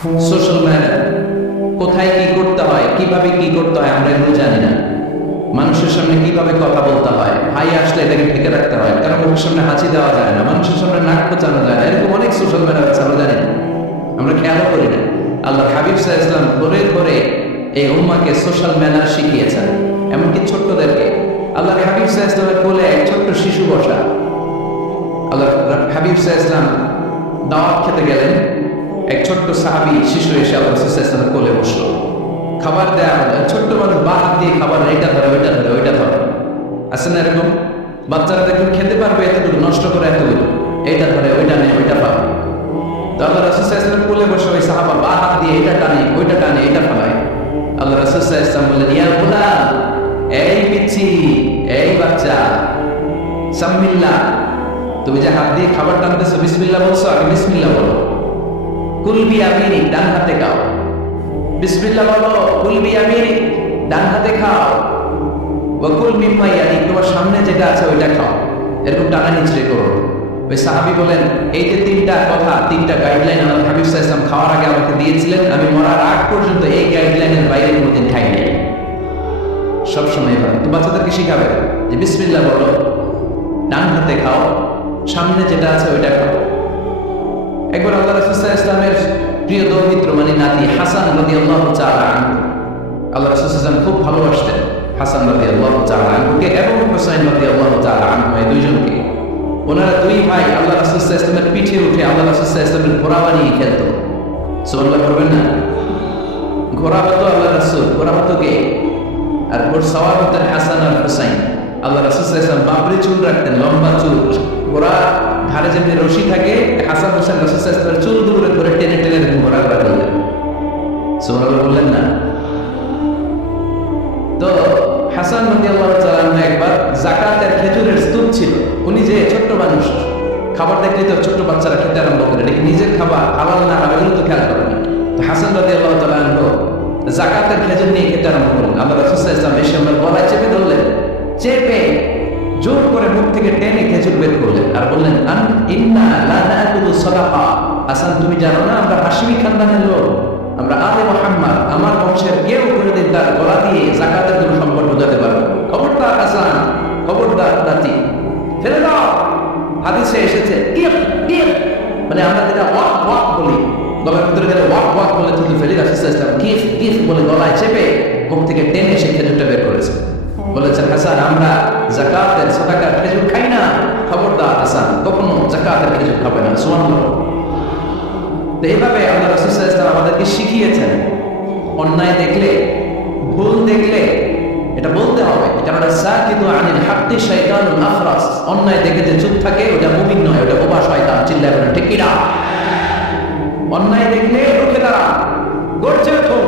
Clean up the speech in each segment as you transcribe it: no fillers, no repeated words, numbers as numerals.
Social manner, কোথায় কি করতে হয়, কিভাবে কি করতে হয় আমরা এগুলো জানি না। মানুষের সামনে কিভাবে কথা বলতে হয়, হাই আসলে এটাকে ঢেকে রাখতে হয়, কারণ মুখের সামনে হাঁচি দেওয়া যায় না, মানুষের সামনে নাক কোচানো যায় না, এরকম অনেক সোশ্যাল ম্যানার আছে আমরা জানি না, আমরা খেয়ালও করি না। আল্লাহ হাবিব সাল্লাল্লাহু আলাইহি ওয়াসাল্লাম ঘরে ঘরে এই উম্মাহকে সোশ্যাল ম্যানার শিখিয়েছেন, এমনকি ছোট্টদেরকে। আল্লাহ হাবিব সাল্লাল্লাহু আলাইহি ওয়াসাল্লামের কোলে এক ছোট্ট শিশু বসা। আল্লাহ হাবিব সাল্লাল্লাহু আলাইহি ওয়াসাল্লাম দাওয়াত খেতে গেলেন, এক ছোট্ট সাহাবী শিশু এসে আল্লাহ সাল্লাল্লাহু আলাইহি ওয়াসাল্লামের কোলে বসলো। খাবার দেয়া হলো, ছোট্ট মানুষ বা হাত দিয়ে খাবার এটা ধরে ওইটা ধরে ওইটা ধরে, আছে না এরকম? বাচ্চারা দেখুন খেতে পারবে এতটুকু, নষ্ট করে এতটুকু, এইটা ধরে ওইটা নেই ওইটা পাবে। তো আল্লাহ রাসূল সাল্লাল্লাহু আলাইহি ওয়াসাল্লাম কোলে বসে ওই সাহাবা বা হাত দিয়ে এটা টানে ওইটা টানে এটা ফেলায়। আল্লাহ রাসূল সাল্লাল্লাহু আলাইহি ওয়াসাল্লাম বললেন, ইয়া গুলাম, এই পিচ্চি, এই বাচ্চা, সাম্মিল্লাহ, তুমি যে হাত দিয়ে খাবার টানতেছো বিসমিল্লাহ বলছো, আগে বিসমিল্লাহ বলো। কুল বিয়ামিনিক, ডান হাতে খাও। বিসমিল্লাহ বলো, কুল বিয়ামিনিক, ডান হাতে খাও। ওয়া কুল মিম্মা ইয়ালিক, তোমার সামনে যেটা আছে ওইটা খাও। এরকম টানা নিচড়ে করো। ওই সাহাবী বলেন, এই যে তিনটা কথা, তিনটা গাইডলাইন আল্লাহ হাবিব সাল্লাল্লাহু আলাইহি ওয়াসাল্লাম খাওয়ার আগে আমাকে দিয়েছিলেন, আমি মরার আগ পর্যন্ত এই গাইডলাইনের বাইরে কোনোদিন খাই নাই। সবসময় এবার তো বাচ্চাদেরকে শিখাবে যে বিসমিল্লাহ বলো, ডান হাতে খাও, সামনে যেটা আছে ওইটা খাও। একবার আল্লাহ রাসূল সাল্লাল্লাহু আলাইহি ওয়াসাল্লামের প্রিয় দৌহিত্র মানে নাতি হাসান রাদিয়াল্লাহু তাআলা আনহু, আল্লাহ রাসূল সাল্লাল্লাহু আলাইহি ওয়াসাল্লাম খুব ভালোবাসতেন হাসান রাদিয়াল্লাহু তাআলা আনহুকে এবং হুসাইন রাদিয়াল্লাহু তাআলা আনহু, এই দুইজনকে। ওনারা দুই ভাই আল্লাহ রাসূল সাল্লাল্লাহু আলাইহি ওয়াসাল্লামের পিঠে উঠে আল্লাহ রাসূল সাল্লাল্লাহু আলাইহি ওয়াসাল্লামের ঘোড়া বানিয়ে খেলতো। সুবহানাল্লাহ করবেন না? ঘোড়া হতো আল্লাহ রাসূল, ঘোড়া হতো কে? আর ওর সওয়ার হতেন হাসান আর হুসাইন। আল্লাহ রাসূল সাল্লাল্লাহু আলাইহি ওয়াসাল্লাম বাবরি চুল রাখতেন, লম্বা চুল, ঘোড়া ঘাড়ে যেমনি রশি থাকে, হাসান হুসাইন রাসূল সাল্লাল্লাহু আলাইহি ওয়াসাল্লামের চুল ধরে ধরে টেনে টেনে ঘোড়া করতেন। সুবহানাল্লাহ বললেন না? তো হাসান রাদিয়াল্লাহু তাআলা আনহু একবার যাকাতের খেজুরের স্তূপ ছিল, উনি যে ছোট্ট মানুষ, খাবার দেখলে তো ছোট্ট বাচ্চারা খেতে আরম্ভ করে, এটা কি নিজের খাবার হালাল না হারাম এগুলো তো খেয়াল করে না। তো হাসান রাদিয়াল্লাহু তাআলা আনহু যাকাতের খেজুর নিয়ে খেতে আরম্ভ করলেন। আল্লাহ রাসূল সাল্লাল্লাহু আলাইহি ওয়াসাল্লাম এসে ওনার গলায় চেপে ধরলেন, চেপে জোর করে মুখ থেকে টেনে খেজুর বের করলেন আর বললেন, ইন্না লা নাকুলু সাদাকা, হাসান তুমি জানো না আমরা হাশিমি খানদানের লোক, আমরা আলে মুহাম্মদ, আমার বংশের কেউ কোনোদিন তার গলা দিয়ে যাকাতের কোনো সম্পদ বোঝাতে পারবে। খবরদার হাসান, খবরদার নাতি, ফেলে দাও। হাদিসে এসেছে ইফ ইফ, মানে আমরা যেটা ওয়াক ওয়াক বলি, গলার ভিতরে গেলে ওয়াক ওয়াক বলে তুলে ফেলি, রাসূল সাল্লাল্লাহু আলাইহি ওয়াসাল্লাম কিফ কিফ বলে গলায় চেপে মুখ থেকে টেনে সেই খেজুরটা বের করেছে। বলেছেন, হাসান আমরা যাকাতের সাদাকার খেজুর খাই না, খবরদার হাসান কখনো যাকাতের খেজুর খাবে না। সুবহানাল্লাহ। তো এইভাবে আল্লাহ রাসূল সাল্লাল্লাহু আলাইহি ওয়াসাল্লাম আমাদেরকে শিখিয়েছেন, অন্যায় দেখলে, ভুল দেখলে এটা বলতে হবে, কারণ সাকিতু আনিল হাক্কি শাইতানুল আখরাস, অন্যায় দেখে যে চুপ থাকে ওটা মুমিন নয়, ওটা বোবা শয়তান। চিল্লায় বলেন ঠিক কি না? অন্যায় দেখলে রুখে দাঁড়ান, গর্জে ওঠো।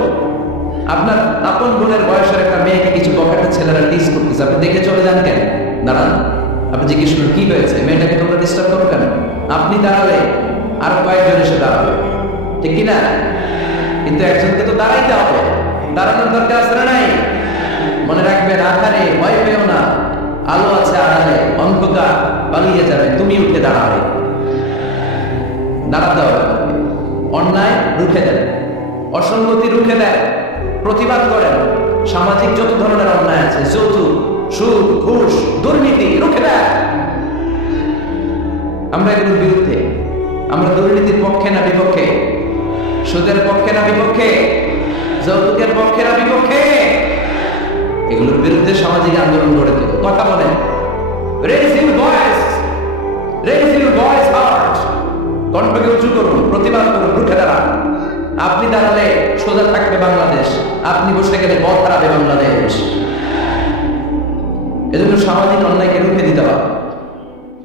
আপনার আপন বোনের বয়সের একটা মেয়েকে কিছু বখাটে ছেলেরা টিজ করতেছে, আপনি দেখে চলে যান কেন? দাঁড়ান, আপনি জিজ্ঞেস করুন কি হয়েছে, মেয়েটাকে তোমরা ডিস্টার্ব করো কেন? আপনি দাঁড়ালে আর কয়েকজন এসে দাঁড়াবে, ঠিক কিনা? কিন্তু একজনকে তো দাঁড়াইতে হবে, দাঁড়ানোর দরকার আছে না নাই? মনে রাখবেন, আধারে ভয় পেও না, আলো আছে আড়ালে, অন্ধকার পালিয়ে যাবে, তুমি উঠে দাঁড়াবে। দাঁড়াতে হবে, অন্যায় রুখে দেন, অসঙ্গতি রুখে দেন, প্রতিবাদ করেন। সামাজিক যত ধরনের অন্যায় আছে, যৌতুক, সুদ, ঘুষ, দুর্নীতি, রুখে দেন। আমরা এগুলোর বিরুদ্ধে। আমরা দুর্নীতির পক্ষে না বিপক্ষে? সুদের পক্ষে না বিপক্ষে? যৌতুকের পক্ষে না বিপক্ষে? এগুলোর বিরুদ্ধে সামাজিক আন্দোলন গড়ে তুলুন। কথা বলেন, raise your voice, raise your voice heart, কণ্ঠকে উঁচু করুন, প্রতিবাদ করুন, রুখে দাঁড়ান। আপনি দাঁড়ালে সোজা থাকবে বাংলাদেশ, আপনি বসে গেলে পথ হারাবে বাংলাদেশ। এজন্য সামাজিক অন্যায়কে রুখে দিতে হবে।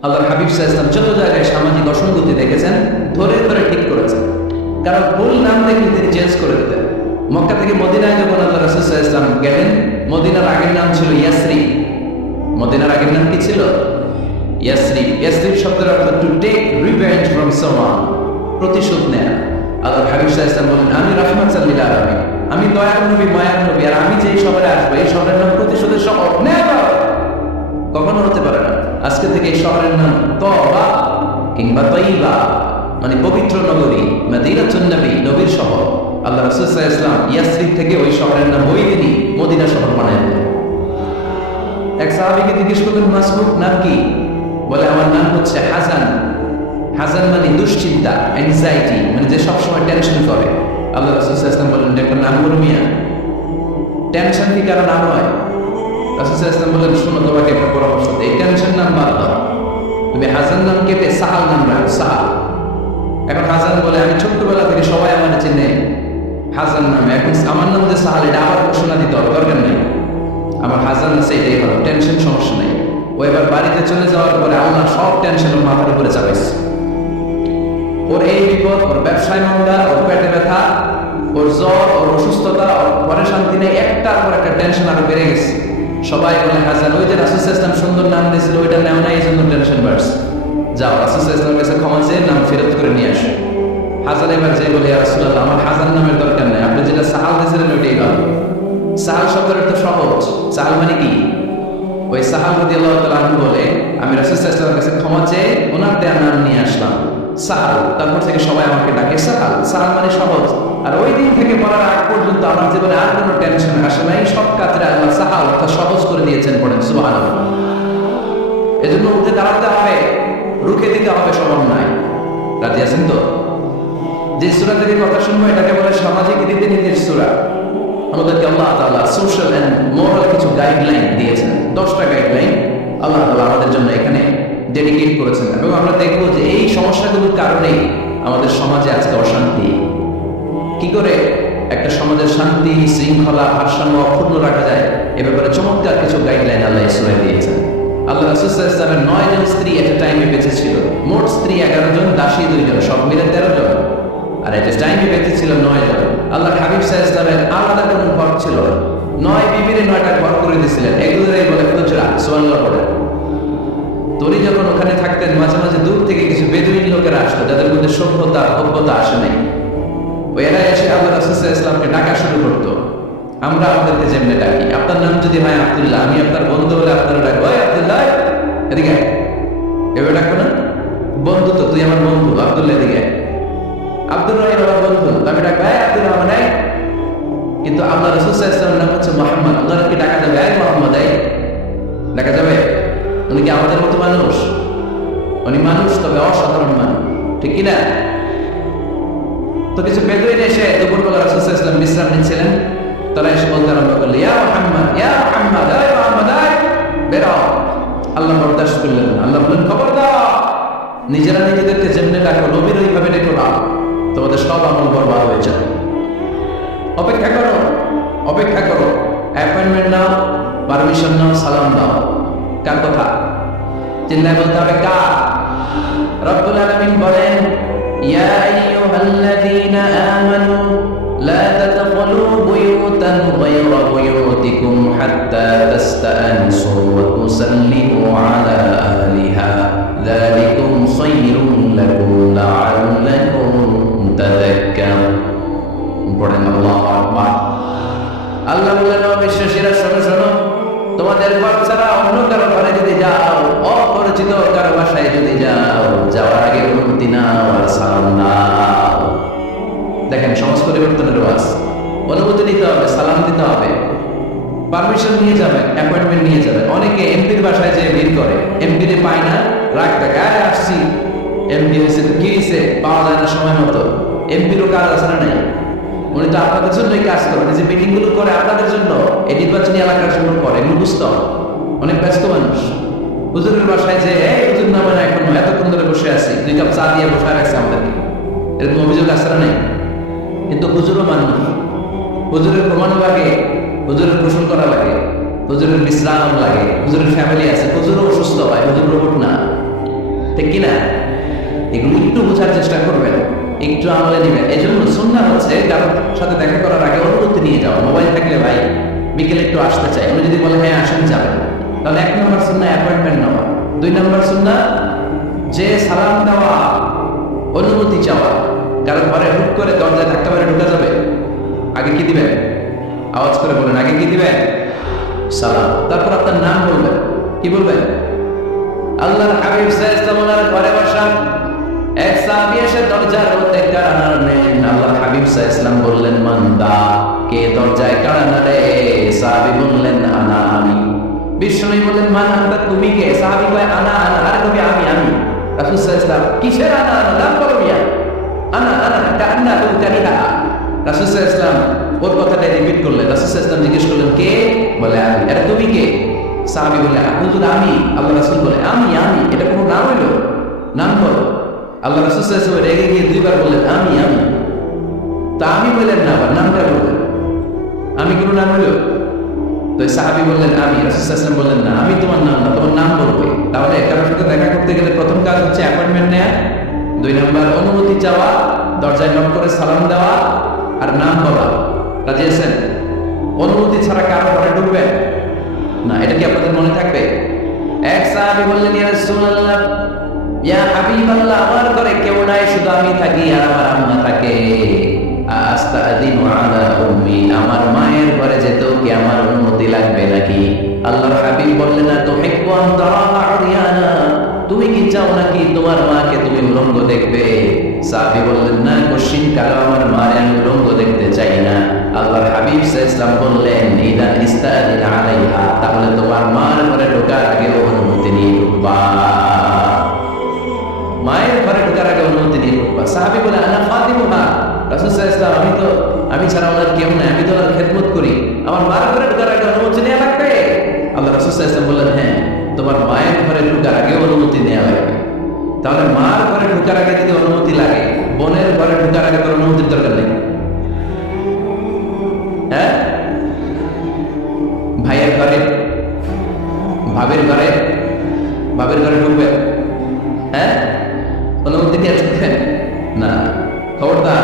আল্লাহর হাবিব সাল্লাল্লাহু আলাইহি ওয়াসাল্লাম যত জায়গায় সামাজিক অসঙ্গতি দেখেছেন ধরে ধরে ঠিক করেছেন, কারণ ভুল নাম দেখলে তিনি চেঞ্জ করে দিতেন। মক্কা থেকে মদিনায় যখন আল্লাহ রাসূল সাল্লাল্লাহু আলাইহি ওয়াসাল্লাম গেলেন, মদিনার আগের নাম ছিল ইয়াসরিব। মদিনার আগের নাম কি ছিল? ইয়াসরিব। ইয়াসরিব শব্দের অর্থ to take revenge from someone, প্রতিশোধ নেয়া। আল্লাহর হাবিব সাল্লাল্লাহু আলাইহি ওয়াসাল্লাম বলেন, আমি রাহমাতুল লিল আলামিন, আমি দয়ার নবী, মায়ার নবী, আর আমি যে শহরে আসবো এই শহরের নাম প্রতিশোধের শহর। নেভার, কখনো হতে পারে না। আজকে থেকে এই শহরের নাম তওবা কিংবা তাইবা, মানে পবিত্র নগরী, মদিনাতুন নবী, নবীর শহর। আল্লাহ রাসূল সাল্লাল্লাহু আলাইহি ওয়াসাল্লাম ইয়াসরিব থেকে ওই শহরের নাম ওই দিনই মদিনা শহর বানায় দিলেন। এক সাহাবীকে জিজ্ঞেস করলেন, মাসরুফ নাম কি? বলে, আমার নাম হচ্ছে হাসান। হাসান মানে দুশ্চিন্তা, অ্যাংজাইটি, মানে যে সবসময় টেনশন করে। আল্লাহ রাসূল সাল্লাল্লাহু আলাইহি ওয়াসাল্লাম বললেন, একটা নাম বলো মিয়া, টেনশন কি কারো নাম হয়? রাসূল সাল্লাল্লাহু আলাইহি ওয়াসাল্লাম বললেন, শোনো, তোমাকে একটা পরামর্শ দেই, এই টেনশন নাম বাদ দাও, তুমি হাসান নাম কেটে সাহাল নাম রাখো, সাহাল। এখন হাসান বলে, আমি ছোট্টবেলা থেকে সবাই আমার চেনে হাসান নামে, এখন আমার নাম যে সাহাল, এটা আবার ঘোষণা দিতে হবে, দরকার নেই, আমার হাসান আছে এটাই ভালো, টেনশন সমস্যা নেই। ও এবার বাড়িতে চলে যাওয়ার পরে আল্লাহ সব টেনশন ওর মাথার উপরে চাপাইছে। ওর এই বিপদ, ওর ব্যবসায় মন্দা, ওর পেটে ব্যথা, ওর জ্বর, ওর অসুস্থতা, ওর ঘরে শান্তি নেই, একটার পর একটা টেনশন আরো বেড়ে গেছে। সবাই বলে, হাসান ওই যে রাসূল সাল্লাল্লাহু আলাইহি ওয়াসাল্লাম সুন্দর নাম দিয়েছিল ওইটা নেও না, এই জন্য টেনশন বাড়ছে, যাও রাসূল সাল্লাল্লাহু আলাইহি ওয়াসাল্লামের কাছে ক্ষমা চেয়ে নাম ফেরত করে নিয়ে আসো। হাসান এবার যে বলে, ইয়া রাসূলুল্লাহ, আমার হাসান নামের দরকার নেই, আপনি যেটা সাহাল দিয়েছিলেন ওইটাই ভালো। সাহাল শব্দের তো সহজ, সাহাল মানে কি? ওই সাহাল রাদিয়াল্লাহু তাআলা আনহু বলে, আমি রাসূল সাল্লাল্লাহু আলাইহি ওয়াসাল্লামের কাছে ক্ষমা চেয়ে ওনার দেয়া নাম নিয়ে আসলাম সাহাল, তারপর থেকে সবাই আমাকে ডাকে সাহাল। সাহাল মানে সহজ। আর ওই দিন থেকে বলার আগ পর্যন্ত আমার জীবনে আর কোনো টেনশন আসে নাই, সব কাজে আল্লাহ সাহাল অর্থাৎ সহজ করে দিয়েছেন, পড়েন সুবহানাল্লাহ। এজন্য উঠে দাঁড়াতে হবে, রুখে দিতে হবে সমন্বয়। রাজি আছেন তো? যে সূরা থেকে কথা শুনবো এটাকে বলে সামাজিক রীতিনীতির সূরা। আমাদেরকে আল্লাহ তাআলা সোশ্যাল এন্ড মোরাল কিছু গাইডলাইন দিয়েছেন, 10টা গাইডলাইন আল্লাহ তাআলা আমাদের জন্য এখানে ডেডিকেট করেছেন। এবং আমরা দেখবো যে এই সমস্যাগুলোর কারণেই আমাদের সমাজে আজকে অশান্তি। কি করে একটা সমাজের শান্তি, শৃঙ্খলা, ভারসাম্য অক্ষুণ্ণ রাখা যায়, এ ব্যাপারে চমৎকার কিছু গাইডলাইন আল্লাহ এই সূরায় দিয়েছেন। আল্লাহ রাসূল সাল্লাল্লাহু আলাইহি ওয়াসাল্লামের 9 জন স্ত্রী এট এ টাইমে বেঁচে ছিল। মোট স্ত্রী 11 জন, দাসী 2 জন, সব মিলে 13 জন। আর এট এ টাইমে বেঁচে ছিল 9 জন। আল্লাহ হাবিব সাল্লাল্লাহু আলাইহি ওয়াসাল্লামের আলাদা কোনো ঘর ছিল না। 9 বিবিরে 9টা ঘর করে দিয়েছিলেন। এগুলোই বলে হুজরা, সুবহানাল্লাহ পড়ে। তোরি যখন ওখানে থাকতেন, মাঝে মাঝে দূর থেকে কিছু বেদুইন লোকেরা আসতো, যাদের মধ্যে সভ্যতা ভব্যতা আসে নাই। এরা এসে আল্লাহ রাসূল সাল্লাল্লাহু আলাইহি ওয়াসাল্লামকে ডাকা শুরু করতো। আমরা আপনাদেরকে যেমনি ডাকি, আপনার নাম যদি হয় আব্দুল্লাহ, আমি আপনার বন্ধু হলে আপনারা ডাকবো, ওই আব্দুল্লাহ এদিকে, এভাবে ডাকবো না? বন্ধু তো, তুই আমার বন্ধু, আব্দুল্লাহ এদিকে। আব্দুর রহিম আমার বন্ধু, আমি ডাকবো, এই আব্দুর রহমান। কিন্তু আল্লাহ রাসূল সাল্লাল্লাহু আলাইহি ওয়াসাল্লামের নাম হচ্ছে মুহাম্মদ, ওনাকে ডাকা যাবে, এই মুহাম্মদ, এই ডাকা যাবে? উনি কি আমাদের মতো মানুষ? উনি মানুষ, তবে অসাধারণ মানুষ, ঠিক কিনা? তো কিছু বেদুইন এসে দুপুরবেলা রাসূল সাল্লাল্লাহু আলাইহি ওয়াসাল্লাম বিশ্রাম নিচ্ছিলেন, তারা এসে বলতে আরম্ভ করলো, ইয়া মুহাম্মদ, ইয়া মুহাম্মদ, এই মুহাম্মদ, এই বেরো। আল্লাহ বরদাস্ত করলেন না। আল্লাহ বললেন, খবর দাও, নিজেরা নিজেদেরকে যেমনি ডাকো, নবীর ওইভাবে ডেকো না, তোমাদের সব আমল বরবাদ হয়ে যাবে। অপেক্ষা করো, অপেক্ষা করো, অ্যাপয়েন্টমেন্ট নাও, পারমিশন নাও, সালাম দাও। কার কথা? চিন্তায় বলতে হবে কার? রব্বুল আলামিন বলেন, ইয়া আইয়ুহাল্লাযীনা আমানু লা তাদখুলু বুয়ুতান গায়রা বুয়ুতিকুম হাত্তা তাস্তাআনিসু ওয়া তুসাল্লিমু আলা আহলিহা যালিকুম খায়রুন লাকুম লাআল্লাকুম তাযাক্কারুন। পড়েন আল্লাহু আকবার। আল্লাহ বলেন, অবিশ্বাসীরা শোনো শোনো, তোমাদের ঘর ছাড়া অন্য কারো ঘরে যদি যাও, অপরিচিত কারো বাসায় যদি যাও, যাওয়ার আগে অনুমতি নাও আর সালাম নাও। দেখেন সমাজ পরিবর্তনের ওয়াজ, অনুমতি নিতে হবে, সালাম দিতে হবে, পারমিশন নিয়ে যাবেন, অ্যাপয়েন্টমেন্ট নিয়ে যাবেন। অনেকে এমপির বাসায় যেয়ে ভিড় করে, এমপিরে পায় না, রাগ থাকে, আরে আসছি, এমপি হয়েছে তো কি হয়েছে, পাওয়া যায় না সময় মতো। এমপিরও কাজ আছে না নাই? উনি তো আপনাদের জন্যই কাজ করেন, যে মিটিং গুলো করে আপনাদের জন্য, এই নির্বাচনী এলাকার জন্য করে, এগুলো বুঝতে হবে। অনেক ব্যস্ত মানুষ হুজুরের বাসায় যে, এই হুজুর নামে না, এখন এতক্ষণ ধরে বসে আছি, 2 কাপ চা দিয়ে বসে রাখছে আমাদেরকে, এরকম অভিযোগ আসে না নাই? কিন্তু হুজুরও মানুষ, হুজুরের ঘুমানো লাগে, হুজুরের গোসল করা লাগে, হুজুরের বিশ্রাম লাগে, হুজুরের ফ্যামিলি আছে, হুজুরও অসুস্থ হয়, হুজুর রোবট না, ঠিক কিনা? এগুলো একটু বোঝার চেষ্টা করবেন, একটু আমলে নেবেন। এই জন্য সুন্নাহ হচ্ছে কারোর সাথে দেখা করার আগে অনুমতি নিয়ে যাওয়া। মোবাইল থাকলে, ভাই বিকেলে একটু আসতে চাই, উনি যদি বলে হ্যাঁ আসেন যাবেন, তাহলে 1 নম্বর সুন্নাহ অ্যাপয়েন্টমেন্ট নেওয়া। 2 নম্বর সুন্নাহ যে সালাম দেওয়া, অনুমতি চাওয়া। কারণ ঘরে হুট করে দরজায় ধাক্কা মেরে ঢুকা যাবে, আগে কি দিবেন? আওয়াজ করে বলেন, আগে কি দিবেন? সালাম। তারপর আপনার নাম বলবেন। কি বলবেন? আল্লাহর হাবিব সাল্লাল্লাহু আলাইহি ওয়াসাল্লাম ঘরে বসা এক সাহাবী এসে দরজার মধ্যে কাড়া নাড়লেন। আল্লাহর হাবিব সাল্লাল্লাহু আলাইহি ওয়াসাল্লাম বললেন, মান দা, কে দরজায় কাড়া নাড়ে? সাহাবী বললেন, আনা, আমি। বিষ্ণু বললেন, মান আনতা, তুমি কে? সাহাবী কয়, আনা আনা। আর কবি আমি। রাসূল সাল্লাল্লাহু আলাইহি ওয়াসাল্লাম, কিসের আনা আনা? নাম বলো মিয়া। আনা কান্না তুমি কারিহা। রাসূল সাল্লাল্লাহু আলাইহি ওয়াসাল্লাম ওর কথাটা রিপিট করলেন। রাসূল সাল্লাল্লাহু আলাইহি ওয়াসাল্লাম জিজ্ঞেস করলেন, কে? বলে আমি। আরে তুমি কে? সাহাবী বলে, হুজুর আমি। আল্লাহ রাসূল বলে, আমি। এটা কোনো নাম হইলো? নাম বলো। আল্লাহ রাসূল সাল্লাল্লাহু আলাইহি ওয়াসাল্লাম রেগে গিয়ে দুইবার বললেন, আমি। তা আমি বললেন না, আবার নামটা বললেন। আমি কোনো নাম হইলো? তো সাহাবী বললেন, আমি। রাসূল সাল্লাল্লাহু আলাইহি ওয়াসাল্লাম বললেন, না, আমি তোমার নাম না, তোমার নাম বলবে। তাহলে কারোর সাথে দেখা করতে গেলে প্রথম কাজ হচ্ছে অ্যাপয়েন্টমেন্ট নেওয়া, 2 নাম্বার অনুমতি চাওয়া, দরজায় নক করে সালাম দেওয়া, আর নাম বলা। রাজি আছেন? অনুমতি ছাড়া কারো ঘরে ঢুকবে না। এটা কি আপনাদের মনে থাকবে? এক সাহাবী বললেন, ইয়া রাসূলুল্লাহ, ইয়া হাবিবাল্লাহ, আমার ঘরে কেউ নাই, শুধু আমি থাকি আর আমার আম্মা থাকে। আস্তাদিনু আলা উম্মি, আমার মায়ের ঘরে যেতেও কি আমার অনুমতি লাগবে নাকি? আল্লাহর হাবিব বললেন, তুহিব্বু আন তারাহা উরিয়ানা, তুমি কি চাও নাকি তোমার মাকে তুমি উলঙ্গ দেখবে? সাহাবী বললেন, না, কশিন কালো আমার মারে আমি উলঙ্গ দেখতে চাই না। আল্লাহর হাবিব সাল্লাল্লাহু আলাইহি ওয়াসাল্লাম বললেন, ইদা ইস্তাদিন আলাইহা, তাহলে তোমার মার ঘরে ঢোকার আগে অনুমতি নিয়ে ঢুকবা। মায়ের ঘরে ঢোকার আগে অনুমতি নিয়ে ঢুকবা। সাহাবী বলে, আনা ফাতিমা। রাসূল সাল্লাল্লাহু আলাইহি ওয়াসাল্লাম, আমি ছাড়া ওনার কেউ নাই, আমি তো ওনার খেদমত করি, আমার মার ঘরে ঢোকার আগে অনুমতি নেওয়া লাগবে? আল্লাহ রাসূল সাল্লাল্লাহু আলাইহি ওয়াসাল্লাম বললেন, হ্যাঁ, তোমার মায়ের ঘরে ঢোকার আগে অনুমতি নেওয়া লাগবে। তাহলে মার ঘরে ঢোকার আগে যদি অনুমতি লাগে, বোনের ঘরে ঢোকার আগে তোর অনুমতির দরকার নেই? হ্যাঁ? ভাইয়ের ঘরে, ভাবের ঘরে ঢুকবে? হ্যাঁ? অনুমতি নিয়ে ঢুকবেন না? খবরদার,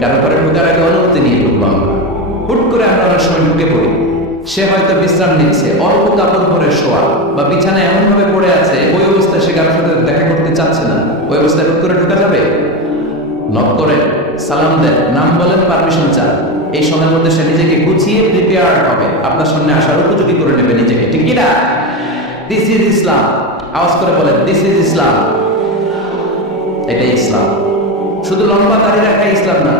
কারো ঘরে ঢোকার আগে অনুমতি নিয়ে ঢুকবো আমরা। হুট করে আমরা অনেক সময় ঢুকে পড়ি। সে হয়তো বিশ্রাম নিচ্ছে, অল্প কাপড় পরে শোয়া, বা বিছানায় এমন ভাবে পড়ে আছে, ওই অবস্থায় সে কারোর সাথে দেখা করতে চাচ্ছে না। ওই অবস্থায় হুট করে ঢোকা যাবে? নক করে সালাম দেন, নাম বলেন, পারমিশন চান। এই সময়ের মধ্যে সে নিজেকে গুছিয়ে প্রিপেয়ার হবে, আপনার সামনে আসার উপযোগী করে নেবে নিজেকে, ঠিক কি না? দিস ইজ ইসলাম। আওয়াজ করে বলেন, দিস ইজ ইসলাম। এটাই ইসলাম। শুধু লম্বা দাড়ি রাখা ইসলাম না,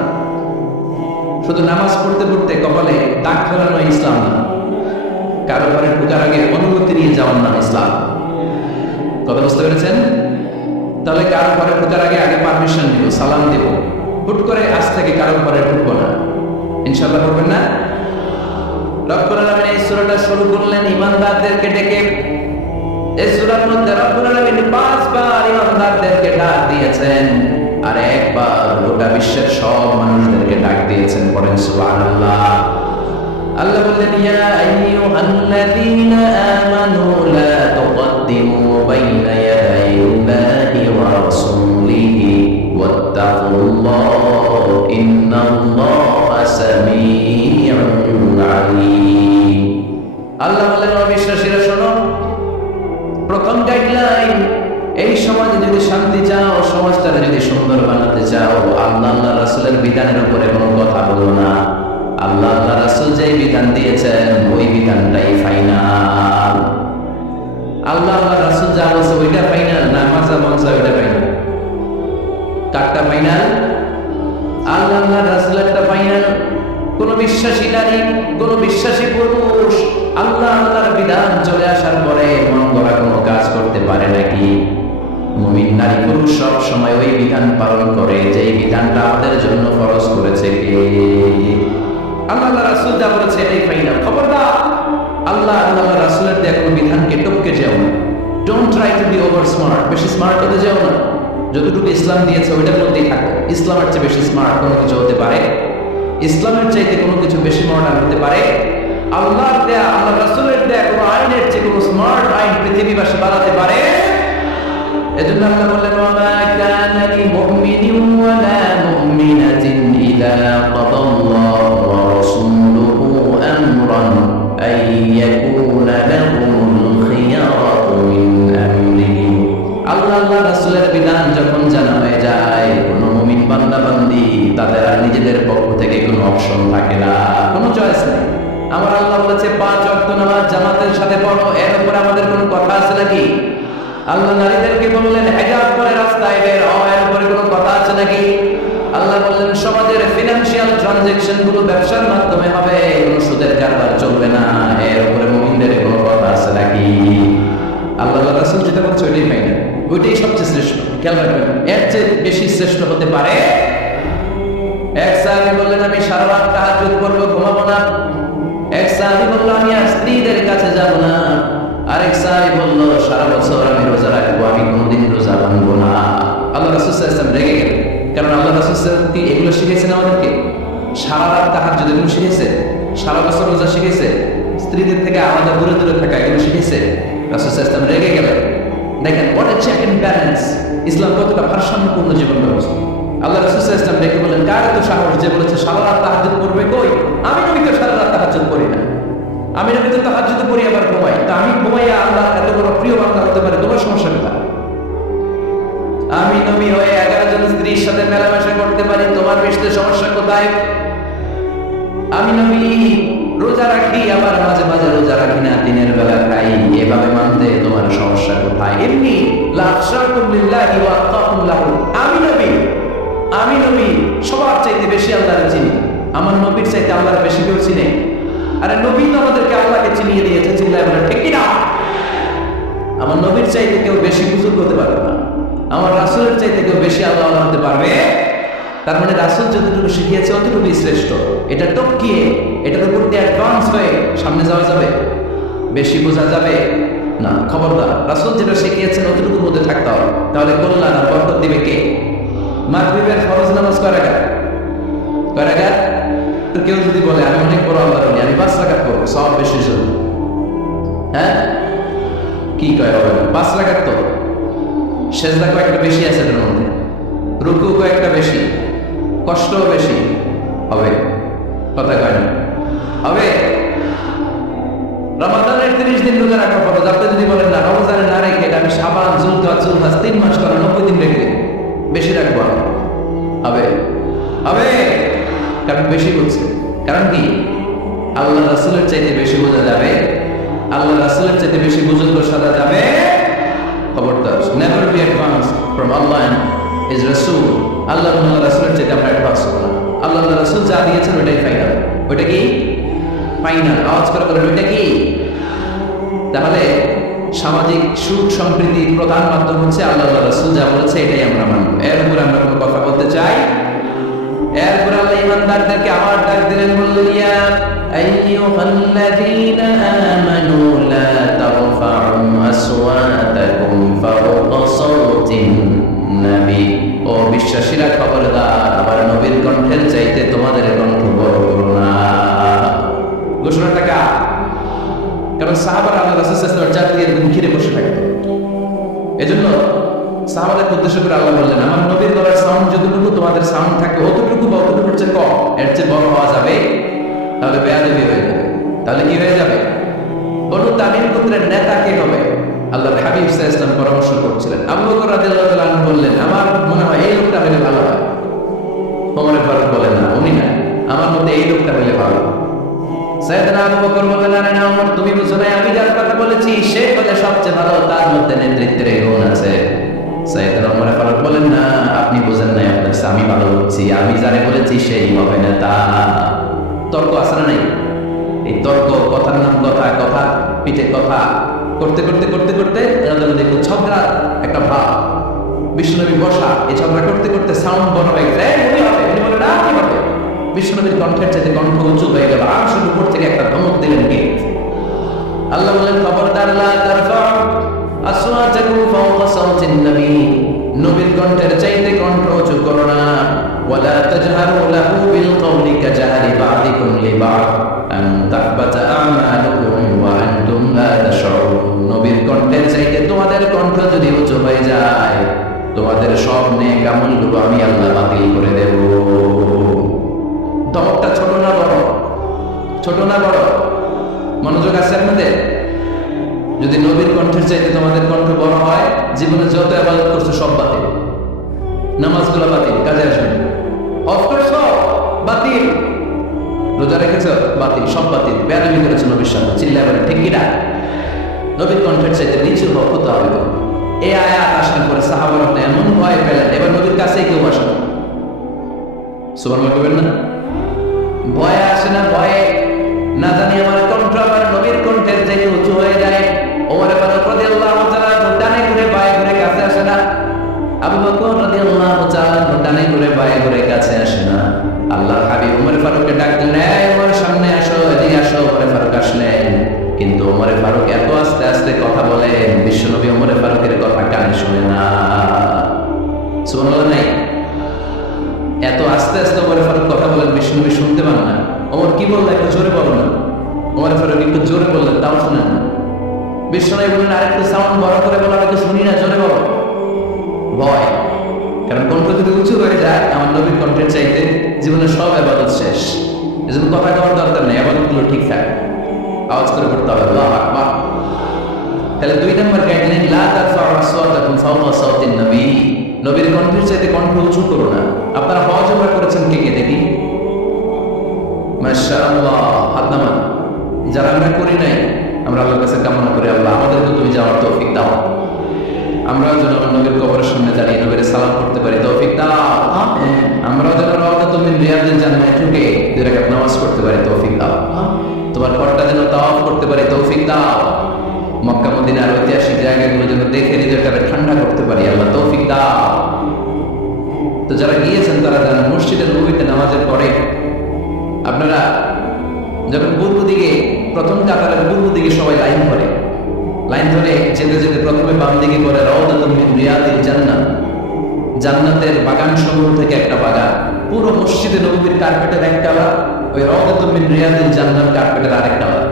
শুধু নামাজ পড়তে পড়তে কপালে দাগ ফেলানো ইসলাম না, কারো ঘরে ঢোকার আগে অনুমতি নিয়ে যাওয়ার নাম ইসলাম। কথা বুঝতে পেরেছেন? তাহলে কারো ঘরে ঢোকার আগে পারমিশন দিব, সালাম দিব। হুট করে আজ থেকে কারো ঘরে ঢুকবো না, ইনশাআল্লাহ করবেন না? রব্বুল আলামিন এই সূরাটা শুরু করলেন ঈমানদারদেরকে ডেকে। এই সূরার মধ্যে রব্বুল আলামিন 5 বার ঈমানদারদেরকে ডাক দিয়েছেন, আর একবার গোটা বিশ্বের সব মানুষদেরকে ডাক দিয়েছেন। পড়েন সুবহানাল্লাহ। আল্লাহ বললেন, ইয়া আইয়ুহাল্লাযীনা আমানু লা তুকদ্দিমু বাইনা ইয়াদাইল্লাহি ওয়া রাসূলিহি ওয়াত্তাকুল্লাহ ইন্নাল্লাহা সামিউন আলীম। আল্লাহ বললেন, অবিশ্বাসীরা শোনো, প্রথম গাইডলাইন, এই সমাজে যদি শান্তি চাও, সমাজটাকে যদি সুন্দর বানাতে চাও, আল্লাহ রাসূলের বিধানের উপরে কোনো কথা বলো না। আল্লাহ রাসূল যেই বিধান দিয়েছেন ওই বিধানটাই ফাইনাল। আল্লাহ রাসূল যা বলছে ওইটা ফাইনাল, না আমার যা মন চায় ওইটা ফাইনাল? কারটা ফাইনাল? আল্লাহ রাসূলেরটা ফাইনাল। কোন বিশ্বাসী নারী, কোন বিশ্বাসী পুরুষ আল্লাহর বিধান চলে আসার পরে মন গড়া কোনো কাজ করতে পারে নাকি? মুমিন নারী পুরুষ সব সময় ওই বিধান পালন করে যেই বিধানটা আমাদের জন্য ফরজ করেছে কে? আল্লাহ রাসূল যা বলেছে এটাই ফাইনাল। খবরদার, আল্লাহ রাসূলের দেয়া কোনো বিধানকে টপকে যাও না। Don't try to be over smart, বেশি স্মার্ট হতে যাও না। যতটুকু ইসলাম দিয়েছে ওইটার মধ্যেই থাকো। ইসলামের চেয়ে বেশি স্মার্ট কোনো কিছু হতে পারে? ইসলামের চাইতে কোনো কিছু বেশি মডার্ন হতে পারে? আল্লাহর দেয়া, আল্লাহ রাসূলের দেয়া কোনো আইনের চেয়ে কোনো স্মার্ট আইন পৃথিবীবাসী বানাতে পারে? এজন্য আল্লাহ বললেন, ওয়া কানা লিমুমিনিন ওয়া লা মুমিনাতিন ইযা কাদাল্লাহু ওয়া রাসূলুহু আমরান আন ইয়াকুনা লাহুমুল খিয়ারাতু মিন আমরিহিম। আল্লাহ রাসূলের বিধান যখন জানা হয়ে যায়, কোনো মুমিন বান্দা বান্দি তাদের আর নিজেদের পক্ষ থেকে কোনো অপশন থাকে না, কোনো চয়েস নেই। আমার আল্লাহ বলেছে 5 ওয়াক্ত নামাজ জামাতের সাথে পড়ো, এর উপর আমাদের কোনো কথা আছে নাকি? আল্লাহ নারীদেরকে বললেন হিজাব পরে রাস্তায় বের হও, এর উপরে কোনো কথা আছে নাকি? আল্লাহ বললেন সমাজের ফিনান্সিয়াল ট্রানজাকশন গুলো ব্যবসার মাধ্যমে হবে, কোনো সুদের কারবার চলবে না, এর উপরে মুমিনদের কোনো কথা আছে নাকি? আল্লাহ রাসূল যেটা বলছে ওইটাই ফাইনাল, ওইটাই সবচেয়ে শ্রেষ্ঠ। খেয়াল রাখবেন, এর চেয়ে বেশি শ্রেষ্ঠ হতে পারে? এক সাহাবী বললেন আমি সারা রাত তাহাজ্জুদ করবো, ঘুমাবো না। এক সাহাবী বলল আমি আর স্ত্রীদের কাছে যাব না। আরেক সাহাবী বলল সারা বছর আমি রোজা রাখবো, আমি কোনোদিন রোজা ভাঙবো না। আল্লাহ রাসূল সাল্লাল্লাহু আলাইহি ওয়াসাল্লাম রেগে গেলেন, কারণ আল্লাহ রাসূল সাল্লাল্লাহু আলাইহি ওয়াসাল্লাম এগুলো শিখিয়েছেন আমাদেরকে। সারা রাত তাহাজ্জুদ এগুলো শিখিয়েছে, সারা বছর রোজা শিখিয়েছে, স্ত্রীদের থেকে আলাদা দূরে দূরে থাকা এগুলো শিখিয়েছে। রাসূল সাল্লাল্লাহু আলাইহি ওয়াসাল্লাম রেগে গেলেন। দেখেন what a check and balance, ইসলাম কতটা ভারসাম্যপূর্ণ জীবন ব্যবস্থা। আল্লাহ রাসূল সাল্লাল্লাহু আলাইহি ওয়াসাল্লাম ডেকে বলেন কার এত সাহস যে বলেছে সারা রাত তাহাজ্জুদ করবে? কই, আমি নবী তো সারা রাত তাহাজ্জুদ করি না, আমি নবী তো তাহাজ্জুদ করি আবার ঘুমাই, তা আমি ঘুমাইয়া আল্লাহ এত বড় প্রিয় বান্দা হতে পারে, তোমার সমস্যা কোথায়? আমি নবী হয়ে 11 জন স্ত্রীর সাথে মেলামেশা করতে পারি, তোমার বেশতে সমস্যা কোথায়? আমি নবী রোজা রাখি, আবার মাঝে মাঝে রোজা রাখি না, দিনের বেলা খাই, এভাবে মানতে তোমার সমস্যা কোথায়? এমনি লা আখশাকুম লিল্লাহি ওয়া আত্তাকুম লাহু, আমি নবী সবার চাইতে বেশি আল্লাহর চিনি, আমার নবীর চাইতে আল্লাহর বেশি কেউ চিনে? আরে নবী তো আমাদেরকে আল্লাহকে চিনিয়ে দিয়েছে, চিল্লায় বলে ঠিক কিনা? আমার নবীর চাইতে কেউ বেশি বুজুর্গ হতে পারবে না, আমার রাসূলের চাইতে কেউ বেশি আল্লাহ হতে পারবে? তার মানে রাসূল যতটুকু শিখিয়েছে অতটুকুই শ্রেষ্ঠ। এটা টপকিয়ে এটার উপর দিয়ে অ্যাডভান্স হয়ে সামনে যাওয়া যাবে? বেশি বোঝা যাবে না, খবরদার। রাসূল যেটা শিখিয়েছেন অতটুকুর মধ্যে থাকতে হবে, তাহলে কল্যাণ আর বরকত দিবে কে? মাগরিবের ফরজ নামাজ কয় রাকাত? কয় রাকাত? তো কেউ যদি বলে আমি অনেক বড় আল্লাহর ওলি, আমি 5 রাকাত করবো, সওয়াব বেশি জন্য, হ্যাঁ কি কয় হবে? 5 রাকাত তো সেজদা কয়েকটা বেশি আছে এর মধ্যে, রুকু কয়েকটা বেশি, কষ্টও বেশি, হবে? কথা কয় না হবে? রমাদানের 30 দিন রোজা রাখা ফরজ, আপনি যদি বলেন না রমজানে না রেখে আমি শাবান, যুলকাদ, যুলহাজ 3 মাস করা 90 দিন রেখে বেশি রাখবো, হবে? হবে, কারণ বেশি বুঝছে। কারণ কি? আল্লাহ রাসূলের চাইতে বেশি বোঝা যাবে, আল্লাহ রাসূলের চাইতে বেশি বুজুর্গ সাজা যাবে। খবরদার, never be advance from Allah and his রাসূল। আল্লাহ এবং আল্লাহ রাসূলের চাইতে আমরা অ্যাডভান্স হব না। আল্লাহ আল্লাহ রাসূল যা দিয়েছেন ওইটাই ফাইনাল। ওইটা কি ফাইনাল? আওয়াজ করে বলেন ওইটা কি? তাহলে সামাজিক সুখ সম্প্রীতির প্রধান মাধ্যম হচ্ছে আল্লাহ আল্লাহ রাসূল যা বলেছে এটাই আমরা মানব, এর উপর আমরা কোনো কথা বলতে চাই? এরপর আল্লাহ ঈমানদারদেরকে আবার ডাক দিলেন, বললেন ইয়া আইয়ুহাল্লাযীনা আমানু লা তারফা'উ আসওয়াতাকুম ফাওকা সাওতিন নবী। ও বিশ্বাসীরা খবরদার, আমার নবীর কণ্ঠের চাইতে তোমাদের কণ্ঠ বড় করো না। ঘোষণাটা কার? কারণ সাহাবারা আল্লাহ রাসূল সাল্লাল্লাহু আলাইহি ওয়াসাল্লামের জাতীয় এরকম ঘিরে বসে থাকতো। এজন্য সাহাবাদেরকে উদ্দেশ্য করে আল্লাহ বললেন আমার নবীর গলার সাউন্ড যতটুকু তোমাদের সাউন্ড থাকে অতটুকু বা অতটুকুর চেয়ে কম, এর চেয়ে বড় হওয়া যাবে তাহলে বেয়াদবি হয়ে যাবে। তাহলে কি হয়ে যাবে? বনু তামিম গোত্রের নেতা কে হবে? আল্লাহর হাবিব সাল্লাল্লাহু আলাইহি ওয়াসাল্লাম পরামর্শ করছিলেন। আবু বকর রাদিয়াল্লাহু তাআলা আনহু বললেন আমার মনে হয় এই লোকটা হলে ভালো হয়। ওমর ফারুক বলেন না, উনি না, আমার মতে এই লোকটা হলে ভালো। সাইয়েদনা আবু বকর বললেন আরে না ওমর, তুমি বুঝো না, আমি যার কথা বলেছি সে হলে সবচেয়ে ভালো, তার মধ্যে নেতৃত্বের গুণ আছে। সাইয়েদনা ওমর ফারুক বলেন না, আপনি বুঝেন না, আপনার আমি ভালো বলছি, আমি যারে বলেছি সেই হবে নেতা। তর্ক আছে না নাই? এই তর্ক, কথার নাম কথা, কথা পিঠে কথা করতে করতে করতে করতে দেখুন ঝগড়া একটা ভাব, বিশ্বনবী বসা, এই ঝগড়া করতে করতে সাউন্ড বড় হয়ে গেছে, উনি হবে, উনি বলে না আপনি হবে। বিশ্বনবীর কণ্ঠের চাইতে কণ্ঠ উঁচু হয়ে গেল, আর শুধু উপর থেকে একটা ধমক দিলেন কে? আল্লাহ বলেন খবরদার লা তারফা'উ আসওয়াতাকুম ফাওকা সাওতিন নবী, নবীর কণ্ঠের চাইতে কণ্ঠ উঁচু করো না। ওয়ালা তাজহারু লাহু বিল কওলি কাজাহরি বা'দিকুম লিবা'দ আন তাহবাতা আমালুকুম ওয়া আনতুম লা তাশউরুন। নবীর কণ্ঠের চাইতে তোমাদের কণ্ঠ যদি উঁচু হয়ে যায়, তোমাদের সব নেক আমলগুলো আমি আল্লাহ বাতিল করে দেব। ধমকটা ছোট না বড়? ছোট না বড়? মনোযোগ আছে আপনাদের? যদি নবীর কণ্ঠের চাইতে তোমাদের কণ্ঠ বড় হয়, জীবনে যত ইবাদত করছো সব বাতিল, নামাজগুলো বাতিল, কাজে আসবে, হজ করছো বাতিল, রোজা রেখেছো বাতিল, সব বাতিল, বেয়াদবি করেছো নবীর সাথে, চিল্লায় বলে ঠিক কিনা? নবীর কণ্ঠের চাইতে নিচু হতে হবে। এই আয়াত আসার পরে সাহাবারা এমন ভয় পেলেন, এবার নবীর কাছেই কেউ আসে না। সুবহানাল্লাহ বলবেন না? ভয়ে আসে না, ভয়ে না জানি আমার কণ্ঠ আবার নবীর কণ্ঠের থেকে উঁচু হয়ে যায়। ওমর ফারুক রাদিয়াল্লাহু তাআলা ডানে ঘুরে বায়ে ঘুরে কাছে আসে না, আবু বকর রাদিয়াল্লাহু তাআলা ডানে ঘুরে বায়ে ঘুরে কাছে আসে না। আল্লাহর হাবিব ওমর ফারুককে ডাক দিলেন, এই ওমর সামনে আসো, এদিকে আসো। ওমর ফারুক আসলেন, কিন্তু ওমর ফারুক এত আস্তে আস্তে কথা বলেন, বিশ্বনবী ওমর ফারুকের কথা কানে শুনে না। সুবহানাল্লাহ নাই? এত আস্তে আস্তে ওমর ফারুক কথা বলেন, বিশ্বনবী শুনতে পান না। ওমর কি বললেন একটু জোরে বলো না। ওমর ফারুক একটু জোরে বললেন, তাও শুনেন না। বিশ্বনবী বললেন, আরেকটু সাউন্ড বড় করে বলো, আমি তো শুনি না, জোরে বলো। ভয়, কারণ কণ্ঠ যদি উঁচু হয়ে যায় আমার নবীর কণ্ঠের চাইতে জীবনের সব ইবাদত শেষ। এজন্য কথা কওয়ার দরকার নেই, ইবাদতগুলো ঠিক থাকে, আওয়াজ করে পড়তে হবে আল্লাহু আকবার। তাহলে 2 নম্বর গাইডলাইন, লা তারফাউ আসওয়াতাকুম ফাওকা সাওতিন নবী। নবীর কণ্ঠের চাইতে কণ্ঠ উঁচু করো না। আপনারা হজ ওমরা করেছেন কে কে দেখি? মাশাআল্লাহ, হাত নামান। যারা আমরা করি নাই, আমরা আল্লাহর কাছে কামনা করি, আল্লাহ আমাদেরকে তুমি যাওয়ার তৌফিক দাও। আমরাও যেন আমার নবীর কবরের সামনে দাঁড়িয়ে নবীর সালাম করতে পারি, তৌফিক দাও। আমরাও যেন রাওদাতুম মিন রিয়াদিল জান্নাহ ঢুকে 2 রাকাত নামাজ পড়তে পারি, তৌফিক দাও। তোমার ঘরটা যেন তাওয়াফ করতে পারি, তৌফিক দাও। মক্কা মদিনার ঐতিহাসিক জায়গাগুলো যেন দেখে হৃদয়টাকে ঠান্ডা করতে পারি, আল্লাহ তৌফিক দাও। তো যারা গিয়েছেন তারা জানেন, মসজিদের নববীতে নামাজের পরে আপনারা যখন পূর্ব দিকে, প্রথম কাতারের পূর্ব দিকে সবাই লাইন ধরে, লাইন ধরে যেতে যেতে প্রথমে বাম দিকে করে রাওদাতুম মিন রিয়াদিল জান্নাহ, জান্নাতের বাগান সমূহ থেকে একটা বাগান। পুরো মসজিদে নববীর কার্পেটের একটা আলাদা, ওই রাওদাতুম মিন রিয়াদিল জান্নাহ কার্পেটের আরেকটা আলাদা।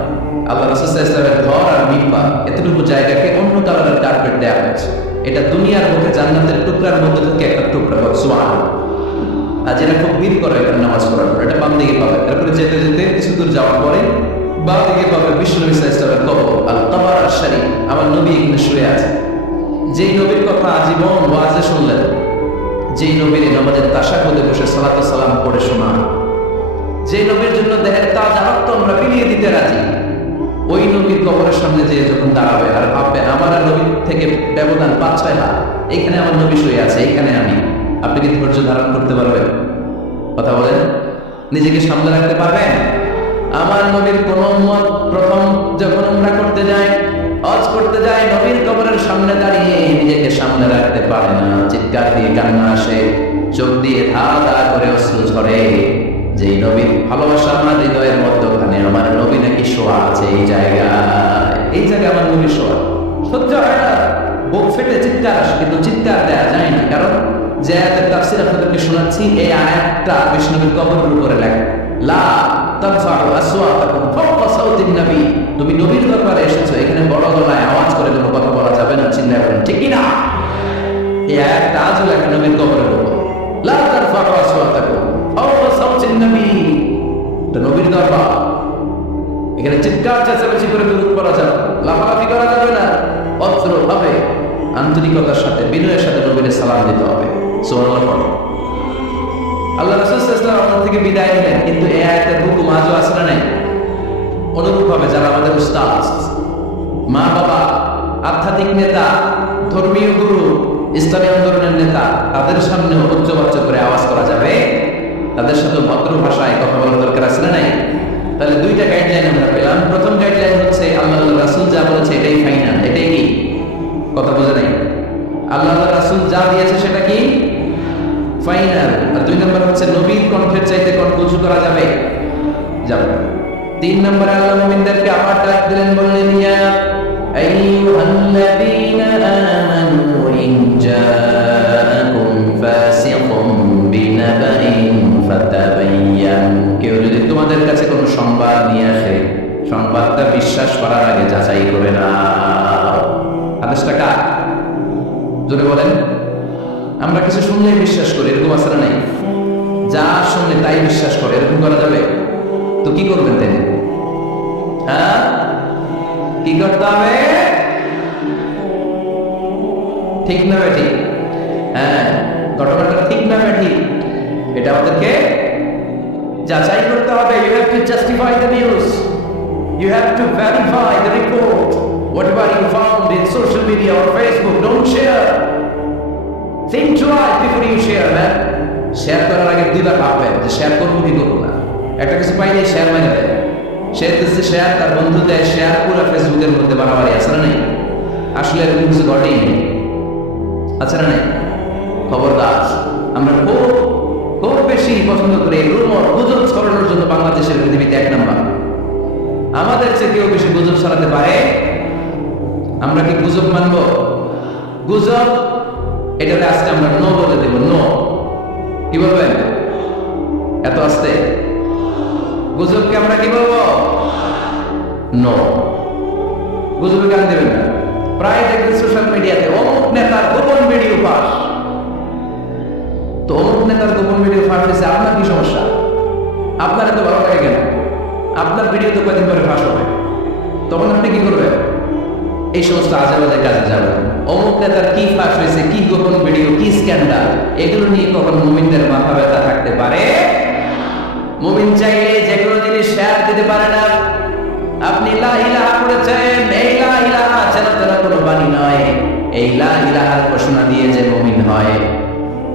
আল্লাহ রাসূল সাল্লাল্লাহু আলাইহি ওয়াসাল্লামের ঘর আর মিম্বার এতটুকু জায়গাকে অন্য কালারের কার্পেট দেওয়া হয়েছে। এটা দুনিয়ার মধ্যে জান্নাতের টুকরার মধ্যে থেকে একটা টুকরা, সুবহানাল্লাহ। আর যেটা খুব ভিড় করে এখানে নামাজ পড়ার পর, এটা বাম দিকে পাবে। তারপরে যেতে যেতে কিছু দূর যাওয়ার পরে বাম দিকে পাবে বিশ্বনবী সাল্লাল্লাহু আলাইহি ওয়াসাল্লামের কবর, আল কবর আশ-শরীফ। আমার নবী এখানে শুয়ে আছে। যেই নবীর কথা আজীবন ওয়াজে শুনলেন, যেই নবীর নামাজের তাশাহুদে বসে সালাত ও সালাম পড়ে শোনা, যেই নবীর জন্য দেহের তাজা রক্ত আমরা বিলিয়ে দিতে রাজি, ওই নবীর কবরের সামনে যেয়ে যখন দাঁড়াবে আর ভাববে আমার আর নবীর থেকে ব্যবধান 5-6 হাত, এখানে আমার নবী শুয়ে আছে, এখানে আমি, আপনি কি ধৈর্য ধারণ করতে পারবেন? কথা বলেন, নিজেকে সামনে রাখতে পারবেন? আমার নবীর কোন উম্মত প্রথম যখন উমরা করতে যায়, হজ করতে যায়, নবীর কবরের সামনে দাঁড়িয়ে নিজেকে সামনে রাখতে পারে না, চিৎকার দিয়ে কান্না আসে, চোখ দিয়ে ধা ধা করে অশ্রু ঝরে। যেই নবীর ভালোবাসা আমার হৃদয়ের মধ্যখানে, আমার নবী নাকি শোয়া আছে এই জায়গায় আমার নবী শোয়া, সহ্য হয় না, বুক ফেটে চিৎকার আসে, কিন্তু চিৎকার দেয়া যায় না। কারণ যে আয়াতের তাফসীর আপনাদেরকে শোনাচ্ছি, এই আয়াতটা বিষ্ণুবীর কবরের উপরে লেখা, লা তারফাউ আসওয়াতাকুম ফাওকা সাওতিন নবী। তুমি নবীর দরবারে এসেছো, এখানে বড় গলায় আওয়াজ করে কোনো কথা বলা যাবে না, চিল্লায় বলেন ঠিক কি না? এই আয়াতটা আজও লেখা নবীর কবরের উপর, লা তারফাউ আসওয়াতাকুম ফাওকা সাওতিন নবী। এটা নবীর দরবার, এখানে চিৎকার চেঁচামেচি করে বিরোধ করা যাবে, লাফালাফি করা যাবে না, ভদ্রভাবে আন্তরিকতার সাথে বিনয়ের সাথে নবীর সালাম দিতে হবে। সুবহানাল্লাহ। আল্লাহ রাসূল সাল্লাল্লাহু আলাইহি ওয়াসাল্লাম আমাদের থেকে বিদায় নিলেন, কিন্তু এই আয়াতের হুকুম আজও আছে না নাই? অনুরূপভাবে যারা আমাদের উস্তাদ, মা বাবা, আধ্যাত্মিক নেতা, ধর্মীয় গুরু, ইসলামী আন্দোলনের নেতা, তাদের সামনে উচ্চবাচ্য করে আওয়াজ করা যাবে, তাদের সাথে ভদ্র ভাষায় কথা বলার দরকার আছে না নাই? তাহলে 2টা গাইডলাইন আমরা পেলাম। প্রথম গাইডলাইন হচ্ছে আল্লাহ রাসূল যা বলেছে এটাই ফাইনাল, এটাই কি? কথা বোঝা নাই? আল্লাহ রাসূল যা দিয়েছে সেটা কি ফাইনাল। আর 2 নম্বর হচ্ছে নবীর কণ্ঠের চাইতে কণ্ঠ উঁচু করা যাবে? যাবে। 3 নম্বরে আল্লাহ মুমিনদেরকে আবার ডাক দিলেন, বললেন ইয়া আইয়ুহাল্লাযীনা আমানু ইন জাআকুম ফাসিকুম বিনাবাইন ফাতাবায়ান। কেউ যদি তোমাদের কাছে কোনো সংবাদ নিয়ে আসে, সংবাদটা বিশ্বাস করার আগে যাচাই করে নাও। আদেশটা কার? জোরে বলেন। আমরা কিছু শুনলেই বিশ্বাস করি, এরকম আছে না নাই? যা শুনলে তাই বিশ্বাস করে, এরকম করা যাবে? তো কি করবেন তিনি? হ্যাঁ, কি করতে হবে? ঠিক না বেঠি? হ্যাঁ, ঘটনাটা ঠিক না বেঠি, এটা আমাদেরকে যাচাই করতে হবে। You have to justify the news. You have to verify the report. Whatever you found in social media or Facebook, don't share. Think twice before you share, man. Share করার আগে দুইবার ভাববেন যে শেয়ার করবো কি করবো না। একটা কিছু পাইলে শেয়ার মেরে দেয়, শেয়ার দিচ্ছে শেয়ার, তার বন্ধু দেয় শেয়ার, পুরো ফেসবুকের মধ্যে বাড়াবাড়ি আছে না নেই? আসলে এরকম কিছু ঘটেই নেই, আছে না নেই? খবরদার, আমরা খুব খুব বেশি পছন্দ করি রুমর, গুজব ছড়ানোর জন্য বাংলাদেশের পৃথিবীতে 1 নাম্বার। আমাদের চেয়ে কেউ বেশি গুজব ছড়াতে পারে? আমরা কি গুজব মানব? গুজব এটাতে আজকে আমরা নো বলে দেব, নো। কি বলবেন? এত আস্তে গুজবকে আমরা কি বলবো? নো। গুজবে গান দেবেন না। প্রায় দেখবেন সোশ্যাল মিডিয়াতে অমুক নেতার গোপন ভিডিও ফাঁস। তো অমুক নেতার গোপন ভিডিও ফাঁস হয়েছে, আপনার কি সমস্যা? আপনার এত ভালো লাগে কেন? আপনার ভিডিও তো কয়েকদিন পরে ফাঁস হবে, তখন আপনি কি করবেন? এই সমস্ত আজে বাজে কাজে যাবেন। অমুক নেতার কি ফাঁস হয়েছে, কি গোপন ভিডিও, কি স্ক্যান্ডাল, এগুলো নিয়ে কখন মুমিনদের মাথা ব্যথা থাকতে পারে? মুমিন চাইলে যে কোনো জিনিস শেয়ার দিতে পারে না। আপনি লা ইলাহা পড়েছেন, এই লা ইলাহা যেন তেন কোনো বাণী নয়। এই লা ইলাহার ঘোষণা দিয়ে যে মুমিন হয়,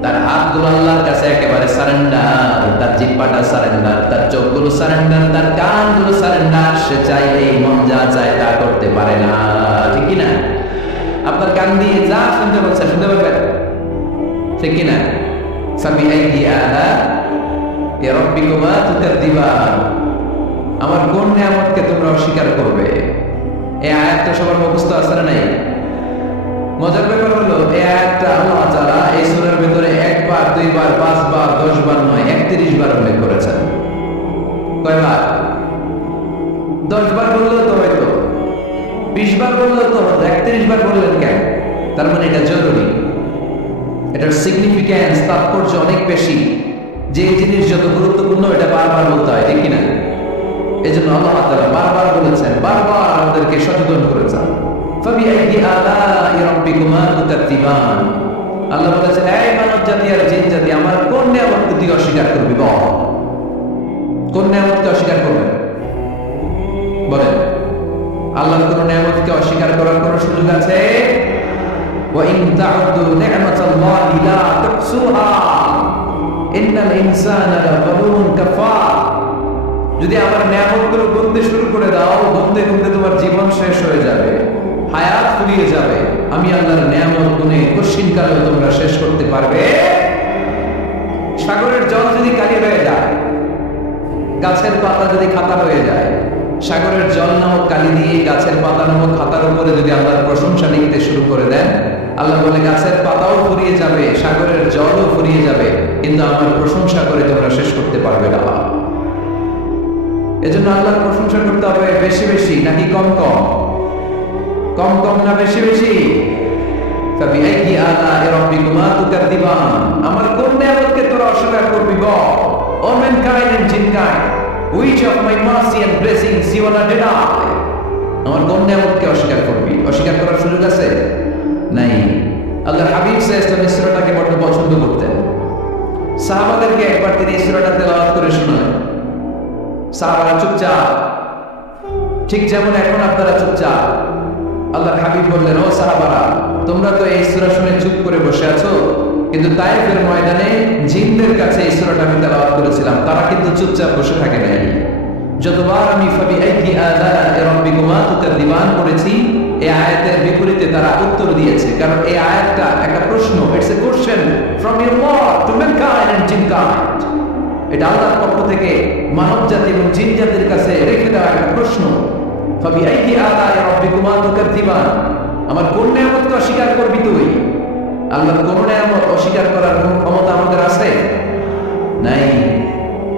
তার হাতগুলো আল্লাহর কাছে একেবারে সারেন্ডার, তার জিহ্বাটা সারেন্ডার, তার চোখগুলো সারেন্ডার, তার কানগুলো সারেন্ডার। সে চাইলেই মন যা চায় তা করতে পারে না, ঠিক কি না? আপনার কান দিয়ে যা শুনতে পাচ্ছে শুনতে পারবেন, ঠিক কি না? ফাবিআইয়ি আলাইহি রাব্বিকুমা তুকাযযিবান। আমার কোন নিয়ামতকে তোমরা অস্বীকার করবে? এই আয়াতটা সবার মুখস্থ আছে না নাই? মজার ব্যাপার হলো এই আয়াতটা আল্লাহ তাআলা এই সূরার ভিতরে 1 বার 2 বার 5 বার 10 বার নয় 31 বার উল্লেখ করেছেন। কয়বার? 10 বার বললেও তো হয়তো, 20 বার বললেও তো হতো, 31 বার বললেন কেন? তার মানে এটা জরুরি, এটার সিগনিফিক্যান্স, তাৎপর্য অনেক বেশি। যে জিনিস যত গুরুত্বপূর্ণ এটা বারবার বলতে হয়, ঠিক কিনা? এই জন্য আল্লাহ তাআলা বারবার বলেছেন, বারবার আমাদেরকে সচেতন করেছেন। ফাবিআইয়ি আলাইহি রাব্বিকুমা তুকাযযিবান। আল্লাহ বলেছেন, এই মানব জাতি আর জিন জাতি, আমার কোন নিয়ামতকে তুই অস্বীকার করবি? বল, কোন নিয়ামতকে অস্বীকার করবেন? বলেন। আল্লাহর কোন নিয়ামতকে অস্বীকার করার কোন সুযোগ আছে? ওয়া ইন তা'উদ্দু নি'মাতাল্লাহি লা তুহসুহা ইন্নাল ইনসানা লাযালুমুন কাফার। যদি আমার নিয়ামতগুলো গুনতে শুরু করে দাও, গুনতে গুনতে তোমার জীবন শেষ হয়ে যাবে, হায়াত ফুরিয়ে যাবে। আমি আল্লাহর নিয়ামত গুনে কশিনকালেও তোমরা শেষ করতে পারবে? সাগরের জল যদি কালি হয়ে যায়, গাছের পাতা যদি খাতা হয়ে যায়, সাগরের জল নামক কালি দিয়ে গাছের পাতা নামক খাতার উপরে যদি আল্লাহর প্রশংসা লিখতে শুরু করে দেন, আল্লাহ বলে গাছের পাতাও ফুরিয়ে যাবে, সাগরের জলও ফুরিয়ে যাবে, কিন্তু আমার প্রশংসা করে তোমরা শেষ করতে পারবে না। এজন্য আল্লাহর প্রশংসা করতে হবে বেশি বেশি নাকি কম কম? কম কম না বেশি বেশি? ফাবিআইয়ি আলাইহি রাব্বিকুমা তুকাযযিবান। আমার কোন নিয়ামতকে তোরা অস্বীকার করবি? বল। O mankind and jinnkind, which of my mercy and blessings you wanna deny? আমার কোন নিয়ামতকে অস্বীকার করবি? অস্বীকার করার সুযোগ আছে? নাই। আল্লাহর হাবিব সাল্লাল্লাহু আলাইহি ওয়াসাল্লাম এই সূরাটাকে বড় পছন্দ করতেন। সাহাবাদেরকে একবার তিনি এই সূরাটা তেলাওয়াত করে শোনালেন। সাহাবারা চুপচাপ, ঠিক যেমন এখন আপনারা চুপচাপ। আল্লাহর হাবিব বললেন, ও সাহাবারা, তোমরা তো এই সূরা শুনে চুপ করে বসে আছো, কিন্তু তায়েফের ময়দানে জিনদের কাছে এই সূরাটা আমি তেলাওয়াত করেছিলাম, তারা কিন্তু চুপচাপ বসে থাকে নাই। যতবার আমি ফাবিআইয়ি আলাইহি রাব্বিকুমা তুকাযযিবান করেছি, এই আয়াতের বিপরীতে তারা উত্তর দিয়েছে, কারণ এই আয়াতটা একটা প্রশ্ন। It's a question from your lord to mankind and jinnkind. এটা আল্লাহর পক্ষ থেকে মানব জাতি এবং জিন জাতির কাছে রেখে দেওয়া একটা প্রশ্ন। ফাবিআইয়ি আলাইহি রাব্বিকুমা তুকাযযিবান। আমার কোন নিয়ামতকে অস্বীকার করবি তুই? আল্লাহর কোন নিয়ামত অস্বীকার করার ক্ষমতা আমাদের আছে? নাই,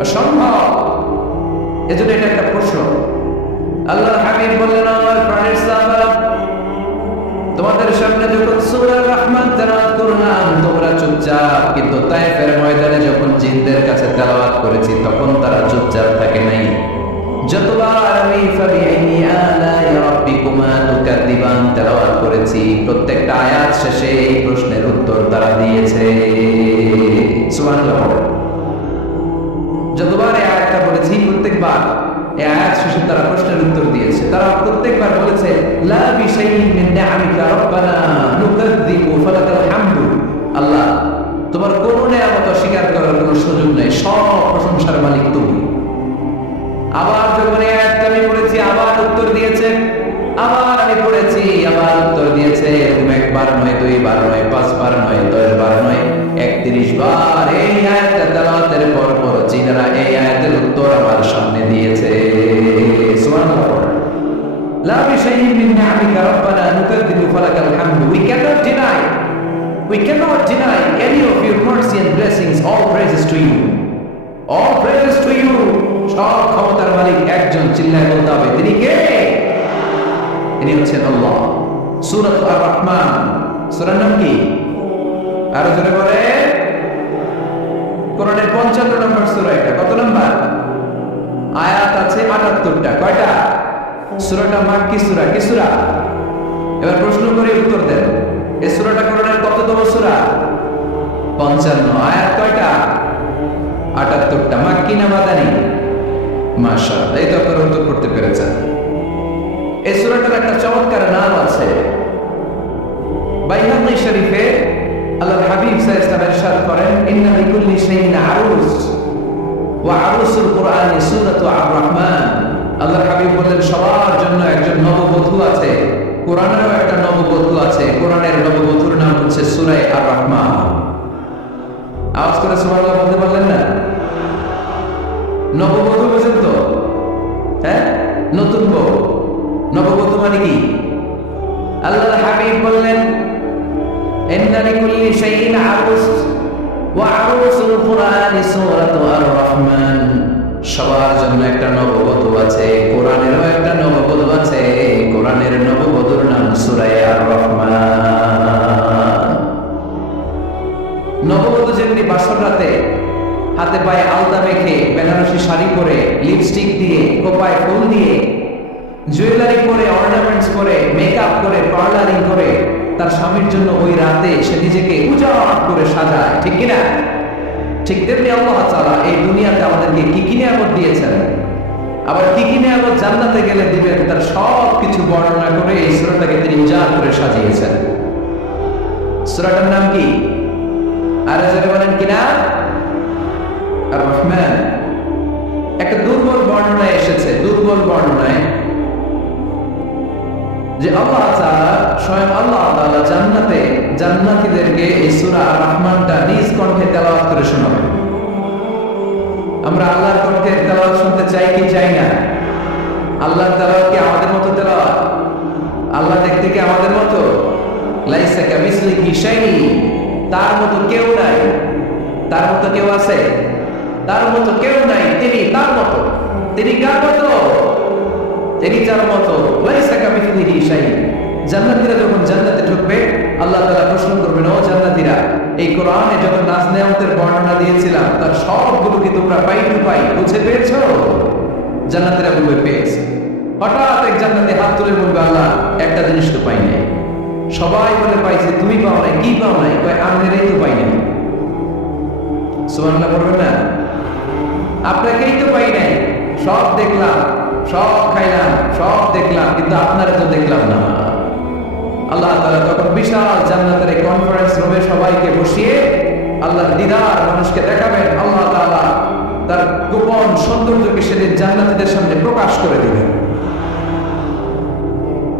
অসম্ভব। এজন্য এটা একটা প্রশ্ন। আল্লাহর হাবিব বললেন, আমার প্রাণের সাহাবারা, তোমাদের সামনে যখন সূরা রহমান তেলাওয়াত করলাম তোমরা চুপচাপ, কিন্তু তায়েফের ময়দানে যখন জিনদের কাছে তেলাওয়াত করেছি তখন তারা চুপচাপ থাকে নাই। যতবার আমি ফাবিআইয়ি আলাইহি রাব্বিকুমা তুকাযযিবান তেলাওয়াত করেছি, প্রত্যেকটা আয়াত শেষে এই প্রশ্নের উত্তর তারা দিয়েছে। সুবহানাল্লাহ। যতবার এই আয়াতটা পড়েছি প্রত্যেকবার এই আয়াত শেষে তারা প্রশ্নের উত্তর দিয়েছে। তারা প্রত্যেকবার বলেছে লা বিশাইইন মিন নিআমিকা রাব্বানা নুকাযযিবু ফালাকাল হামদু। আল্লাহ, তোমার কোন নিয়ামত অস্বীকার করার কোনো সুযোগ নেই, সব প্রশংসার মালিক তুমি। আবার যখন এই আয়াতটা আমি পড়েছি, আবার উত্তর দিয়েছে, আবার আমি পড়েছি, আবার উত্তর দিয়েছে। একবার নয়, দুইবার নয়, পাঁচবার নয়, 10 বার নয়, 31 বার এই আয়াতটা তেলাওয়াতের পর পর জিনারা এই আয়াতের উত্তর আমার সামনে দিয়েছে। সুবহানাল্লাহ। লা বিশাইইন মিন নিআমিকা রাব্বানা নুকাযযিবু ফালাকাল হামদু। We cannot deny any of your mercy and blessings. All praises to you. All praises to you. সব ক্ষমতার মালিক একজন, চিল্লায় বলতে হবে তিনি কে? তিনি হচ্ছেন আল্লাহ। সূরা আর-রহমান, সূরার নাম কি? আরো জোরে বলে। কোরআনের 55 নম্বর সূরা এটা। কত নম্বর? আয়াত আছে 78টা। কয়টা? সূরাটা মাক্কি সূরা। কি সূরা? এবার প্রশ্ন করে উত্তর দেন। এই সূরাটা কোরআনের কততম সূরা? 55। আয়াত কয়টা? 78টা। মাক্কি না মাদানী? মাশাআল্লাহ, এই তো আপনারা উত্তর করতে পেরেছেন। এই সূরাটার একটা চমৎকার নাম আছে। বাইহাকী শরীফে আল্লাহর হাবিব সাল্লাল্লাহু আলাইহি ওয়াসাল্লাম ইরশাদ করেন, ইন্না লিকুল্লি শাইইন আরুস ওয়া আরুসুল কুরআনি সূরাতু আর-রহমান। আল্লাহর হাবিব বলেন সবার জন্য একজন নববধূ আছে, কোরআনেরও একটা নববধূ আছে। কোরআনের নববধূর নাম হচ্ছে সূরা আর-রহমান। আওয়াজ করে সুবহানাল্লাহ বলতে পারলেন না? নববধূ বুঝেন তো? হ্যাঁ, নতুন বউ। নববধূ মানে কি? আল্লাহর হাবিব বললেন ইন্না লিকুল্লি শাইইন আরুস ওয়া আরুসুল কুরআনি সূরাতু আর-রহমান। সবার জন্য একটা নববধূ আছে, কোরআনেরও একটা নববধূ আছে। কোরআনের নববধূর নাম সূরা আর-রহমান। নববধূ যেমনি বাসর রাতে হাতে পায়ে আলতা মেখে, বেনারসি শাড়ি পরে, লিপস্টিক দিয়ে, কোপায় ফুল দিয়ে, জুয়েলারি পরে, অর্নামেন্টস পরে, মেকআপ করে, পার্লারিং করে তার স্বামীর জন্য ওই রাতে সে নিজেকে উজাড় করে সাজায়, ঠিক কিনা? ঠিক তেমনি আল্লাহ তাআলা এই দুনিয়াতে আমাদেরকে কি কি নিয়ামত দিয়েছেন, আবার কি কি নিয়ামত জান্নাতে গেলে দিবেন, তার সব কিছু বর্ণনা করে এই সূরাটাকে তিনি উজাড় করে সাজিয়েছেন। সূরাটার নাম কি? আর যারা বলেন কিনা? আর-রহমান। একটা দুর্বল বর্ণনায় এসেছে, দুর্বল বর্ণনায় যে আল্লাহ তাআলা, স্বয়ং আল্লাহ তাআলা জান্নাতে জান্নাতীদেরকে এই সূরা আর-রহমানটা নিজ কণ্ঠে তেলাওয়াত করে শোনাবেন। আমরা আল্লাহর কণ্ঠে তেলাওয়াত শুনতে চাই কি চাই না? আল্লাহর তেলাওয়াত কি আমাদের মতো তেলাওয়াত? আল্লাহ দেখতে কি আমাদের মতো? লাইসা কামিসলিহি শাইই। তার মতো কেউ নাই। তার মতো কেউ আছে? তার মতো কেউ নাই। তিনি তার মতো। তিনি কার মতো? তিনি যার মতো। লাইসা কামিসলিহি শাইই। জান্নাতীরা যখন জান্নাতে ঢুকবে, আল্লাহ তাআলা প্রশ্ন করবেন, ও জান্নাতীরা, এই কোরআনে যত নাজ নেয়ামতের বর্ণনা দিয়েছিলাম তার সবগুলো কি তোমরা পাই টু পাই বুঝে পেয়েছো? জান্নাতীরা বলবে পেয়েছি। হঠাৎ এক জান্নাতি হাত তুলে বলবে, আল্লাহ একটা জিনিস তো পাই নাই। সবাই বলে পাইছে, তুমি পাও নাই। কি পাও নাই? কয় আমনেরই তো পাই নাই। সুবহানাল্লাহ বলবেন না? আপনাকেই তো পাই নাই। সব দেখলাম, সব খাইলাম, সব দেখলাম, কিন্তু আপনারা তো দেখলাম না। আল্লাহ তাআলা তখন বিশাল জান্নাতের এই কনফারেন্স রুমে সবাইকে বসিয়ে আল্লাহর দিদার মানুষকে দেখাবেন। আল্লাহ তাআলা তার গোপন সৌন্দর্যকে সেদিন জান্নাতীদের সামনে প্রকাশ করে দিবেন।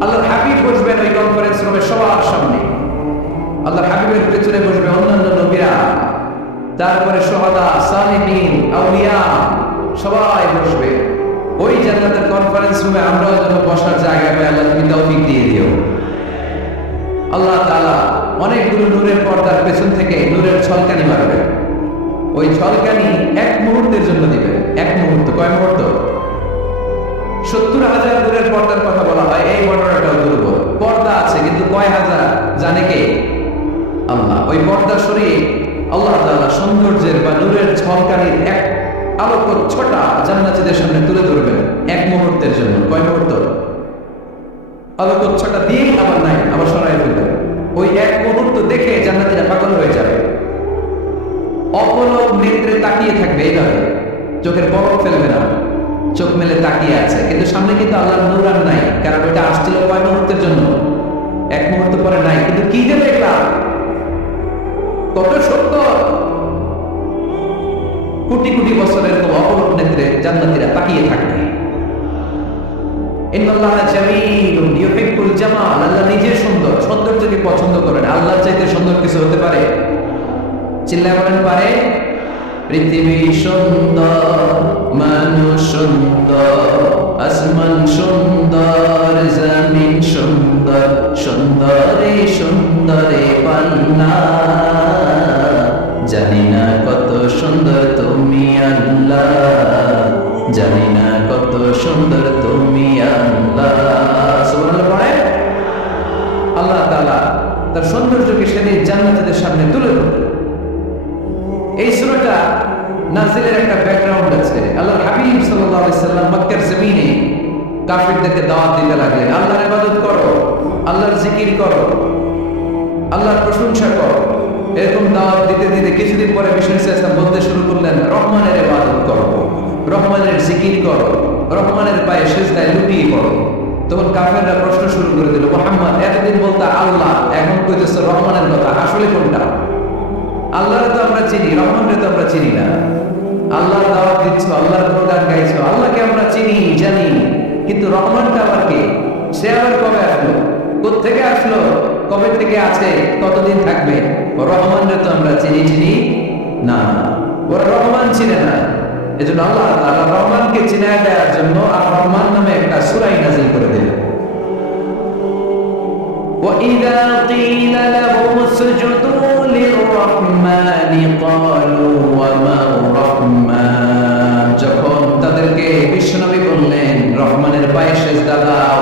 আল্লাহর হাবিব বসবেন ওই কনফারেন্স রুমে সবার সামনে। আল্লাহর হাবিবের পেছনে বসবে অন্যান্য নবীরা, তারপরে শুহাদা, সালিহিন, আউলিয়া সবাই বসবে। ওই জান্নাতের কনফারেন্স রুমে আমরাও যেন বসার জায়গা পাই, আল্লাহ তুমি তৌফিক দিয়ে দিও। আল্লাহ তাআলা অনেকগুলো নূরের পর্দার পেছন থেকে নূরের ঝলকানি মারবে। ওই ঝলকানি এক মুহূর্তের জন্য দিবে। এক মুহূর্ত। কয় মুহূর্ত? 70,000 নূরের পর্দার কথা বলা হয়। এই বর্ণনাটাও দুর্বল। পর্দা আছে কিন্তু কয় হাজার জানে কে? আল্লাহ। ওই পর্দা সরিয়ে আল্লাহ তাআলা সৌন্দর্যের বা নূরের ঝলকানির এক আলোক ছোটা জান্নাতীদের সামনে তুলে ধরবেন এক মুহূর্তের জন্য। কয় মুহূর্ত? আলোক ছোটা দিয়ে আবার নাই, আবার সরাই ফেলবেন। ওই এক মুহূর্ত দেখে জান্নাতীরা পাগল হয়ে যাবে, অপলক নেত্রে তাকিয়ে থাকবে। এইভাবে চোখের পলক ফেলবে না, চোখ মেলে তাকিয়ে আছে, কিন্তু সামনে কিন্তু আল্লাহর নূর আর নাই, কারণ ওইটা আসছিল কয় মুহূর্তের জন্য, এক মুহূর্ত পরে নাই। কিন্তু কি যে দেখলাম, কত সত্য, কোটি কোটি বছরের অপলক নেত্রে জান্নাতীরা তাকিয়ে থাকবে। ইন্নাল্লাহা জামিলুন ইউহিব্বুল জামাল, আল্লাহ নিজে সুন্দর, সৌন্দর্যকে পছন্দ করেন। আল্লাহর চাইতে সুন্দর কিছু হতে পারে? চিল্লায় বলেন পারে? পৃথিবী সুন্দর, মানুষ সুন্দর, আসমান সুন্দর, জমিন সুন্দর, সুন্দরে সুন্দরে পান্না, জানি না কত সুন্দর তুমি আল্লাহ, জানি না কত সুন্দর তুমি আল্লাহ। সুবহানাল্লাহ পড়ে। আল্লাহ তাআলা তার সৌন্দর্যকে সেদিন জান্নাতীদের সামনে তুলে ধরলেন। এই সূরাটা নাজিলের একটা ব্যাকগ্রাউন্ড আছে। আল্লাহর হাবিব সাল্লাল্লাহু আলাইহি সাল্লাম মক্কার জমিনে কাফিরদেরকে দাওয়াত দিতে লাগলেন, আল্লাহর ইবাদত করো, আল্লাহর জিকির করো, আল্লাহর প্রশংসা করো। এরকম দাওয়াত দিতে দিতে কিছুদিন পরে বিষ্ণু ইসলাম বলতে শুরু করলেন, রহমানের ইবাদত করো, রহমানের জিকির করো, রহমানের পায়ে সিজদায় লুটিয়ে পড়ো। তখন কাফেররা প্রশ্ন শুরু করে দিল, মুহাম্মদ এতদিন বলতে আল্লাহ, এখন কইতেছো রহমানের কথা, আসলে কোনটা? আল্লাহরে তো আমরা চিনি, রহমানরে তো আমরা চিনি না। আল্লাহর দাওয়াত দিচ্ছ, আল্লাহর গুণগান গাইছো, আল্লাহকে আমরা চিনি জানি, কিন্তু রহমানটা আবার কে? সে আবার কবে আসলো, কোত্থেকে আসলো, কবে থেকে আছে, কতদিন থাকবে? রহমানরে তো আমরা চিনি না, ওরা রহমান চিনে না। এজন্য আল্লাহ তাআলা রহমানকে চিনায় দেওয়ার জন্য আর রহমান নামে একটা সূরা নাযিল করে দিলেন। وَإِذَا قِيلَ لَهُمُ اسْجُدُوا لِلرَّحْمَنِ قَالُوا وَمَا الرَّحْمَنُ, যখন তাদেরকে বিশ্বনবী বললেন রহমানের পায়ে সিজদা দাও,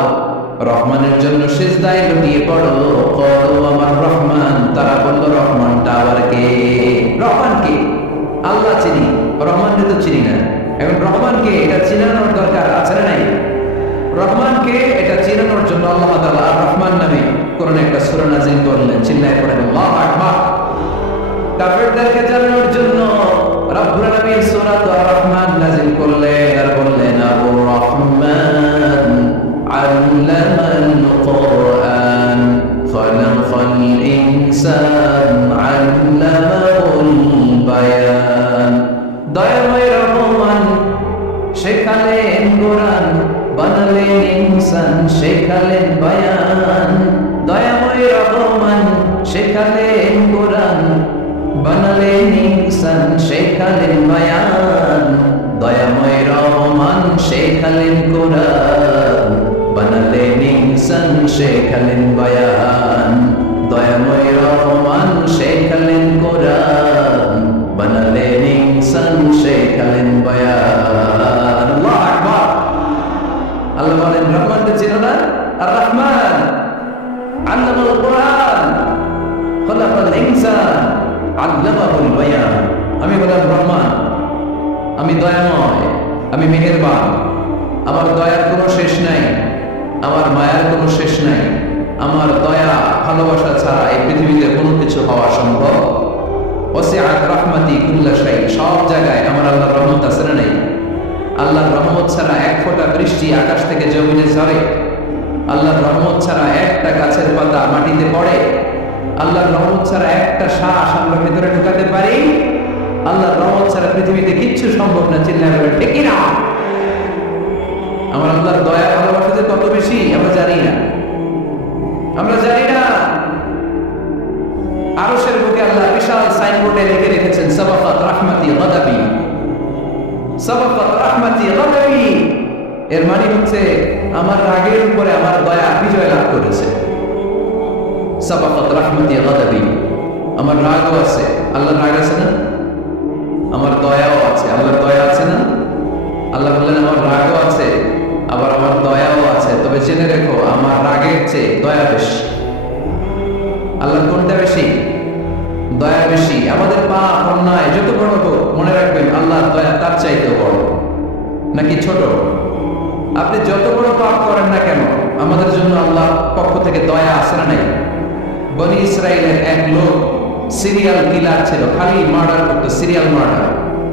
রহমানের জন্য সিজদায় লুটিয়ে পড়ো, ক্বালু আমার রহমান, তারা বলল রহমানটা আবার কে? রহমান কে? আল্লাহ চিনি, রহমানকে তো চিনি না। এখন রহমানকে এটা চিনানোর দরকার আছে না নাই? রহমানকে এটা চিনানোর জন্য আল্লাহ তাআলা রহমান নামে কোরআনে একটা সূরা নাযিল করলেন। চিল্লায়ে পড়েন আল্লাহু আকবার। কাফেরদেরকে জানানোর জন্য রব্বুল আলামিন সূরা আর-রহমান নাযিল করলেন আর বললেন, আবুর রহমান আল্লামাল কুরআন খালাকাল ইনসান আল্লামাহুল বায়ান, দয়াময় রহমান শেখালেন কোরআন, বানালেন ইনসান, শেখালেন বায়ান। দয়াময় রহমান শেখালেন কোরআন, বানালেন ইনসান, শেখালেন বায়ান। দয়াময় রহমান শেখালেন কোরআন, বানালেন ইনসান, শেখালেন বায়ান। দয়াময় রহমান শেখালেন কোরআন, বানালেন ইনসান, শেখালেন বায়ান। আল্লাহু আকবার। আল্লাহ বলেন রহমানকে চিনো না? আর রহমান আল্লামাল কুরআন খালাকাল ইনসান আল্লামাহুল বায়ান। আমি বললাম রহমান, আমি দয়াময়, আমি মেহেরবান, আমার দয়ার কোনো শেষ নাই, আমার মায়ার কোনো শেষ নাই। আমার দয়া ভালোবাসা ছাড়া এই পৃথিবীতে কোনো কিছু হওয়া সম্ভব? ওয়াসিআত রাহমাতি কুল্লা শাই, সব জায়গায় আমার আল্লাহর রহমত আছে না নাই? আল্লাহর রহমত ছাড়া এক ফোঁটা বৃষ্টি আকাশ থেকে জমিনে ঝরে, আল্লাহর রহমত ছাড়া একটা গাছের পাতা মাটিতে পড়ে, আল্লাহর রহমত ছাড়া একটা শ্বাস আমরা ভেতরে ঢুকাতে পারি, আল্লাহর রহমত ছাড়া পৃথিবীতে কিচ্ছু সম্ভব না। চিল্লায় বলেন ঠিক কি না? আমার আল্লাহর দয়া ভালোবাসা যে কত বেশি আমরা জানি না, আমরা জানি না। আরশের বুকে আল্লাহ বিশাল সাইনবোর্ডে লিখে রেখেছেন, সাবাকাত রাহমাতি গাদাবি, সাবাকাত রাহমাতি গাদাবি। এর মানে হচ্ছে আমার রাগের উপরে আমার দয়া বিজয় লাভ করেছে। সাবাকাত রাহমাতি গাদাবি, আমার রাগও আছে, আল্লাহর রাগ আছে না? আমার দয়াও আছে, আল্লাহর দয়া আছে না? আল্লাহ বললেন আমার রাগও আছে, আবার আমার দয়াও আছে, তবে জেনে রেখো আমার রাগের চেয়ে দয়া বেশি। আল্লাহর কোনটা বেশি? দয়া বেশি। আমাদের পাপ অন্যায় যত বড় হোক, মনে রাখবেন আল্লাহর দয়া তার চাইতেও বড়। নাকি ছোট? আপনি যত বড় পাপ করেন না কেন, আমাদের জন্য আল্লাহর পক্ষ থেকে দয়া আছে না নাই? বনি ইসরাইলের এক লোক সিরিয়াল কিলার ছিল, খালি মার্ডার করতো, সিরিয়াল মার্ডার,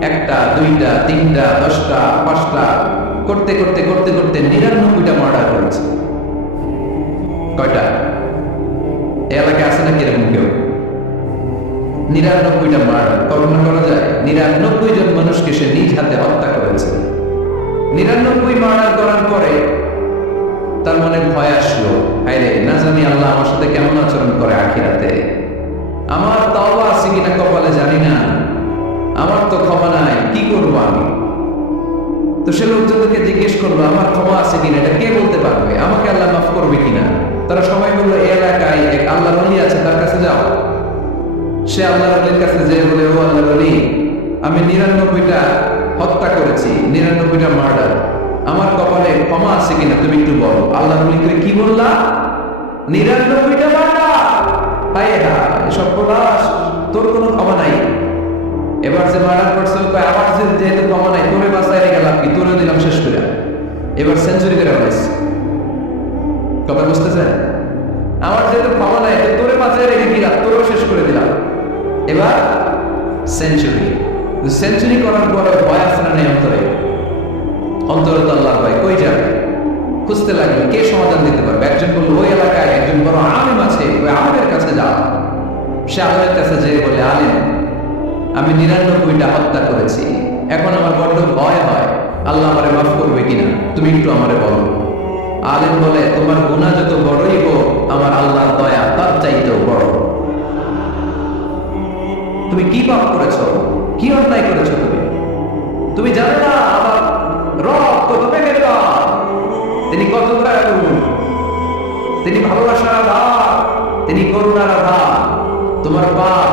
1টা 2টা 3টা 10টা 5টা করতে করতে করতে করতে 99টা মার্ডার করেছে। কয়টা? এই এলাকায় আছে নাকি এরকম কেউ? 99টা মার্ডার কল্পনা করা যায়? 99 জন মানুষকে সে নিজ হাতে হত্যা করেছে। 99 মার্ডার করার পরে তার মনে ভয় আসলো, হায়রে না জানি আল্লাহ আমার সাথে কেমন আচরণ করে আখিরাতে, আমার তওবা আছে কিনা কপালে জানি না, আমার তো ক্ষমা নাই, কি করবো আমি? তো সে লোকজনকে জিজ্ঞেস করলো আমার ক্ষমা আছে কিনা, এটা কে বলতে পারবে, আমাকে আল্লাহ মাফ করবে কিনা? তারা সবাই বললো এই এলাকায় এক আল্লাহর ওলি আছে, তার কাছে যাও। সে আল্লাহর ওলির কাছে যেয়ে বলে, ও আল্লাহর ওলি, আমি 99টা হত্যা করেছি, 99টা মার্ডার, আমার কপালে ক্ষমা আছে কিনা তুমি একটু বলো। আল্লাহর ওলি করে কি বললা? 99টা মার্ডার, হায় হায় সর্বনাশ, তোর কোনো ক্ষমা নাই। এবার যে মার্ডার করছে আবার যেহেতু ক্ষমা নাই, তোরে বাঁচায় রেখে লাভ কি, তোরে দিলাম শেষ করে, এবার সেঞ্চুরি করে ফেলেছে। কথা বুঝতেছে? আমার যেহেতু ক্ষমা নাই, তোরে বাঁচায় রেখে কি লাভ, তোরেও শেষ করে দিলাম, এবার সেঞ্চুরি। সেঞ্চুরি করার পরে ভয় আসে না নেই অন্তরে? অন্তরে তো আল্লাহর ভয়, কই যাবে? খুঁজতে লাগলো কে সমাধান দিতে পারবে। একজন বললো ওই এলাকায় একজন বড় আলেম আছে, ওই আলেমের কাছে যাও। সে আলেমের কাছে যেয়ে বলে, আলেম, আমি 99টা হত্যা করেছি, এখন আমার বড্ড ভয় হয়, আল্লাহ আমারে মাফ করবে কিনা, তুমি একটু আমারে বলো। আলেম বলে, তোমার গুনাহ যত বড়ই হোক, আমার আল্লাহর দয়া তার চাইতেও বড়। তুমি কি পাপ করেছো, কি অন্যায় করেছো? তুমি জানো না আমার রব কত প্রেমের রব, তিনি কত দয়ালু, তিনি ভালোবাসার আধার, তিনি করুণার আধার। তোমার পাপ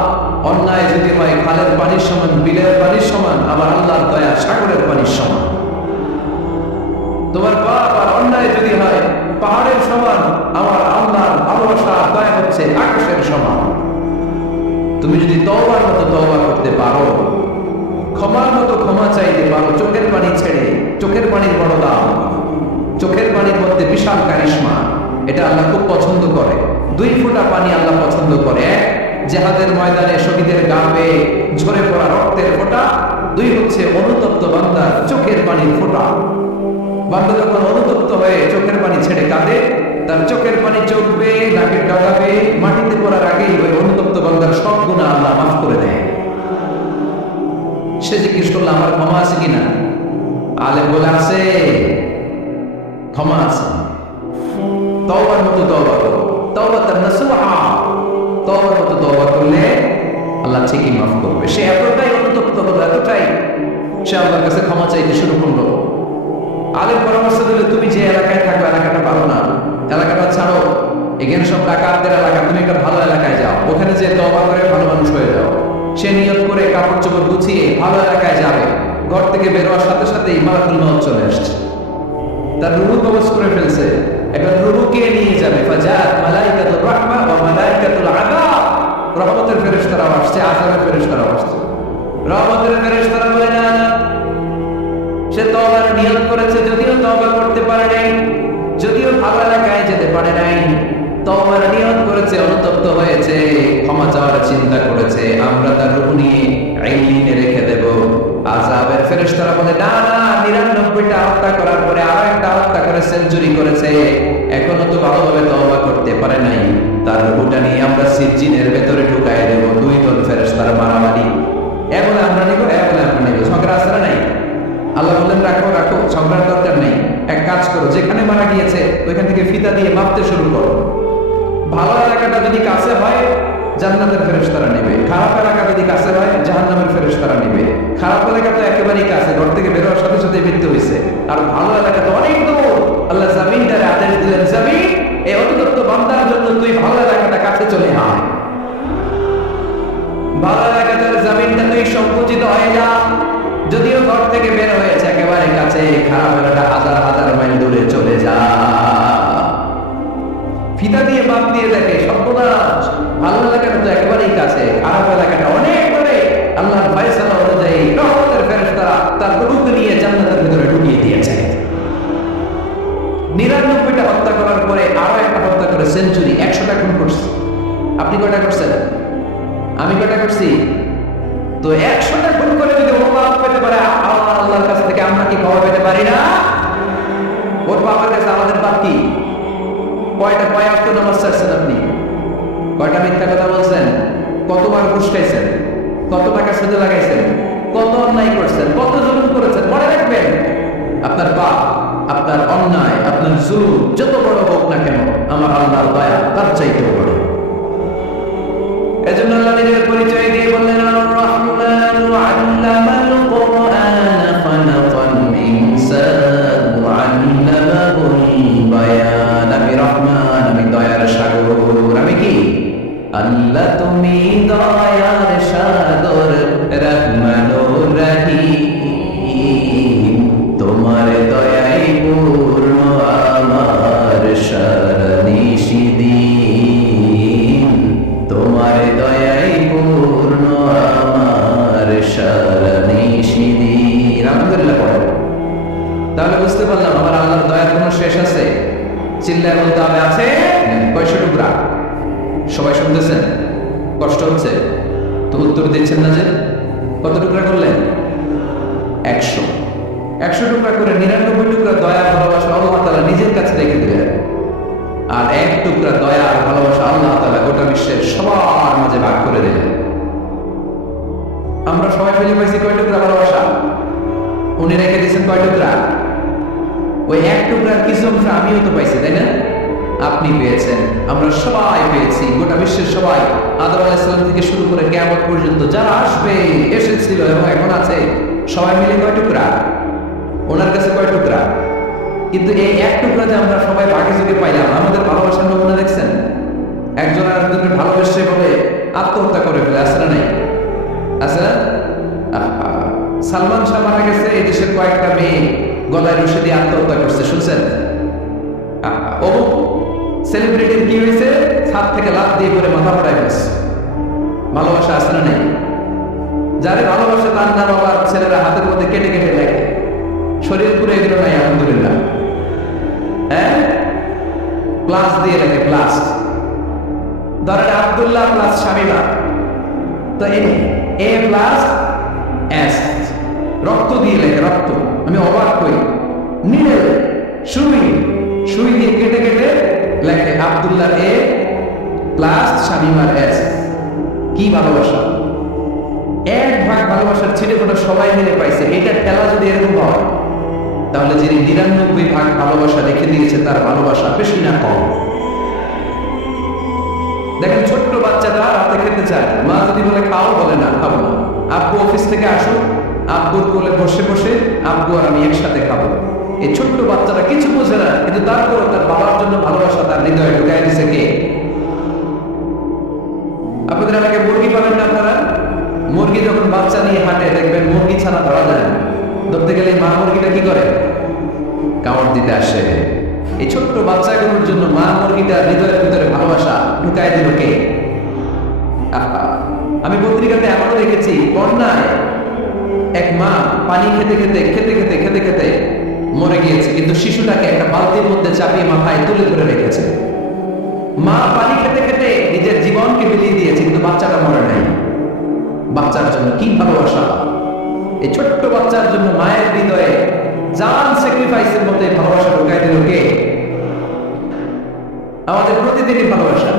অন্যায় যদি হয় খালের পানির সমান, বিলের পানির সমান, আমার আল্লাহর দয়া সাগরের পানির সমান। তোমার পাপ আর অন্যায় যদি হয় পাহাড়ের সমান, আমার আল্লাহর ভালোবাসা দয়া হচ্ছে আকাশের সমান। তুমি যদি তওবার মতো তওবা করতে পারো, ক্ষমার মতো ক্ষমা চাইতে পারো, চোখের পানি ছেড়ে, চোখের পানির বড় দাম, চোখের পানির মধ্যে বিশাল কারিশমা, এটা আল্লাহ খুব পছন্দ করে। 2 ফোঁটা পানি আল্লাহ পছন্দ করে, জিহাদের ময়দানে শহীদের গা বেয়ে ঝরে পড়া রক্তের ফোঁটা, 2 হচ্ছে অনুতপ্ত বান্দার চোখের পানির ফোঁটা। বান্দা যখন অনুতপ্ত হয়ে চোখের পানি ছেড়ে কাঁদে, তার চোখের পানি চোখ বেয়ে নাকের ডগা বেয়ে মাটিতে পড়ার আগেই ওই অনুতপ্ত বান্দার সব গুনাহ আল্লাহ মাফ করে দেয়। সে জিজ্ঞেস করলো আমার ক্ষমা আছে কিনা? আলেম বলে আছে, ক্ষমা আছে। তওবার মতো তওবা করো, তওবাতান নাসুহা, তওবার মতো তওবা করলে আল্লাহ ঠিকই মাফ করবে। সে এতটাই অনুতপ্ত হলো, এতটাই সে আল্লাহর কাছে ক্ষমা চাইতে শুরু করলো। আলেম পরামর্শ দিলে, তুমি যে এলাকায় থাকো এলাকাটা ভালো না, এলাকাটা ছাড়ো, এখানে সব ডাকাতদের এলাকা, তুমি একটা ভালো এলাকায় যাও, ওখানে যে তওবা করে ভালো মানুষ হয়ে যাও। সে নিয়ত করে কাপড় চোপড় গুছিয়ে ভালো এলাকায় যাবে, ঘর থেকে বের হওয়ার সাথে সাথেই মালাকুল মউত চলে আসছে, তার রূহ কবজ করে ফেলছে। এখন রূহকে নিয়ে যাবে, ফাজাত মালাইকাতুর রাহমা ওয়া মালাইকাতুল আযাব, রহমতের ফেরেশতারাও আসছে, আযাবের ফেরেশতারাও আসছে। রহমতের ফেরেশতারা বলে না না, সে তওবার নিয়ত করেছে, যদিও তওবা করতে পারে নাই, যদিও ভালো এলাকায় যেতে পারে নাই, তওবার নিয়ত করেছে, অনুতপ্ত হয়েছে, ক্ষমা চাওয়ার চিন্তা করেছে, আমরা তার রূহ নিয়ে ইল্লিনে রেখে দেব। আযাবের ফেরেশতারা বলে না না, 99টা হত্যা করার পরে আরো একটা হত্যা করে সেঞ্চুরি করেছে, এখনো তো ভালোভাবে তওবা করতে পারে নাই, তার রূহটা নিয়ে আমরা সিজ্জিনের ভেতরে ঢুকায় দেব। 2 দল ফেরেশতারা মারামারি, এখন আমরা নিব, এখন আমরা নিব, ঝগড়া আসরা নাই। আল্লাহ বললেন রাখো রাখো, ঝগড়ার দরকার নেই, এক কাজ করো, যেখানে মারা গিয়েছে ওইখান থেকে ফিতা দিয়ে মাপতে শুরু করো। ভালো এলাকাটা যদি কাছে হয় জান্নাতের ফেরেশতারা নেবে, খারাপ এলাকা যদি কাছে হয় জাহান্নামের ফেরেশতারা নেবে। খারাপ এলাকা তো একেবারেই কাছে, ঘর থেকে বের হওয়ার সাথে সাথে মৃত্যু হয়েছে, আর ভালো এলাকা তো অনেক দূর। আল্লাহ জামিনদারে আদেশ দিলেন, জামিন, এই অনুতপ্ত বান্দার জন্য তুই ভালো এলাকাটা কাছে চলে আয়, ভালো এলাকাটার জামিনটা তুই সংকুচিত হয়ে যা, যদিও ঘর থেকে বের হয়েছে একেবারে কাছে, খারাপ এলাকা হাজার হাজার মাইল দূরে চলে যা। ফিতা দিয়ে মাপ দিয়ে দেখে সর্বনাশ, ভালো এলাকাটা তো একেবারেই কাছে, খারাপ এলাকাটা অনেক দূরে। আল্লাহর ফয়সালা অনুযায়ী রহমতের ফেরেশতারা তার রূহকে নিয়ে জান্নাতের ভিতরে ঢুকিয়ে দিয়েছে। 99টা হত্যা করার পরে আরো একটা হত্যা করে সেঞ্চুরি, 100টা খুন করছে। আপনি কয়টা করছেন? আমি কয়টা করছি? তো 100টা খুন করে যদি ও মাফ পেতে পারে আল্লাহর কাছ থেকে, আমরা কি ক্ষমা পেতে পারি না? ওর বাবার কাছে আমাদের বাপ কি? কয়টা কয়েক নামাজ ছাড়ছেন আপনি? কয়টা মিথ্যা কথা বলছেন? কতবার ঘুষ খাইছেন? কত টাকা সুদে লাগাইছেন? কত অন্যায় করছেন? কত জুলুম করেছেন? মনে রাখবেন, আপনার পাপ, আপনার অন্যায়, আপনার জুলুম যত বড় হোক না কেন, আমার আল্লাহর দয়া তার চাইতেও বড়। এজন্য আল্লাহ নিজের পরিচয় দিয়ে বললেন, আর-রাহমানু আল্লামাল কুরআন খালাকাল ইনসান ওয়া আল্লামাহুল বায়ান। আমি রহমান, আমি দয়ার সাগর। আমি কি? আল্লাহ তুমি দয়ার সাগর, রহমানুর রহিম। তোমার দয়াই পূর্ণ আমার সারানিশিদিন। তোমার দয়াই পূর্ণ আমার সারানিশিদিন। আলহামদুলিল্লাহ পড়ো। তাহলে বুঝতে পারলাম আমার আল্লাহর দয়ার কোনো শেষ আছে? চিল্লায় বলতে হবে আছে। কয়শো টুকরা? সবাই শুনতেছেন? কষ্ট হচ্ছে তো উত্তর দিচ্ছেন না যে? কত টুকরা করলেন? 100। 100 টুকরা করে 99 টুকরা দয়া ভালোবাসা আল্লাহ তাআলা নিজের কাছে রেখে দিলেন, আর 1 টুকরা দয়া আর ভালোবাসা আল্লাহ তাআলা গোটা বিশ্বের সবার মাঝে ভাগ করে দিলেন। আমরা সবাই মিলে পাইছি কয় টুকরা ভালোবাসা? উনি রেখে দিয়েছেন কয় টুকরা? ওই 1 টুকরার কিছু অংশ আমিও তো পাইছি, তাই না? আপনি পেয়েছেন, আমরা সবাই পেয়েছি, গোটা বিশ্বের সবাই, আদম আলাইহিস সালাম থেকে শুরু করে কিয়ামত পর্যন্ত যারা আসবে, এসেছিল এবং এখন আছে, সবাই মিলে কয় টুকরা? ওনার কাছে কয় টুকরা? কিন্তু এই 1 টুকরা যে আমরা সবাই ভাগে চোখে পাইলাম, আমাদের ভালোবাসার নমুনা দেখছেন? একজন আর একজনের ভালোবেসে বলে আত্মহত্যা করে ফেলে, আছে না নাই? আছে না? সালমান শাহ মারা গেছে, এই দেশের কয়েকটা মেয়ে গলায় রশি দিয়ে আত্মহত্যা করছে, শুনছেন? সেলিব্রিটির কি হয়েছে? ছাদ থেকে লাফ দিয়ে পরে মাথা ফাটায় গেছে। ভালোবাসা আছে না নাই? যারে ভালোবাসা তার না বাবার ছেলেরা হাতের মধ্যে কেটে কেটে লাগে, শরীর পুরো এগুলো নাই, আলহামদুলিল্লাহ। হ্যাঁ, প্লাস দিয়ে লাগে, প্লাস। ধরেন আব্দুল্লাহ প্লাস শামিমা, তো এ প্লাস এস, রক্ত দিয়ে লাগে, রক্ত। আমি অবাক হই, নিডেল, সুই দিয়ে কেটে কেটে লেখে আব্দুল্লাহ এ প্লাস শামিমার এস। কি ভালোবাসা! 1 ভাগ ভালোবাসার ছিটে ফোটা সবাই মিলে পাইছে। এটা ঠেলা যদি এরকম হয়, তাহলে যিনি 99 ভাগ ভালোবাসা রেখে দিয়েছে তার ভালোবাসা বেশি না কম? দেখেন, ছোট্ট বাচ্চাটা রাতে খেতে চায়, মা যদি বলে খাও, বলে না, খাবো না। আব্বু অফিস থেকে আসুক, আব্বুর কোলে বসে বসে আব্বু আর আমি একসাথে খাবো। এই ছোট্ট বাচ্চারা কিছু বোঝে না, কিন্তু তারপর তার বাবার জন্য ভালোবাসা তার হৃদয়ে ঢুকাই দিছে কে? আপনাদের এলাকায় মুরগি পাবেন না আপনারা? মুরগি যখন বাচ্চা নিয়ে হাঁটে, দেখবেন মুরগি ছাড়া ধরা যায় না। ধরতে গেলে মা মুরগিটা কি করে? কামড় দিতে আসে। এই ছোট্ট বাচ্চাগুলোর জন্য মা মুরগিটা হৃদয়ের ভিতরে ভালোবাসা ঢুকাই দিল কে? আমি পত্রিকাতে এমনও দেখেছি, বন্যায় এক মা পানি খেতে খেতে খেতে খেতে খেতে খেতে মরে গিয়েছে, কিন্তু শিশুটাকে একটা বালতির মধ্যে চাপিয়ে মাথায় তুলে ধরে রেখেছে। মা পানি খেতে খেতে নিজের জীবনকে বিলিয়ে দিয়েছে, কিন্তু বাচ্চাটা মরে নাই। বাচ্চার জন্য কি ভালোবাসা! এই ছোট্ট বাচ্চার জন্য মায়ের হৃদয়ে জান স্যাক্রিফাইসের মধ্যে ভালোবাসা ঢুকাই দিল কে? আমাদের প্রতিদিনই ভালোবাসা,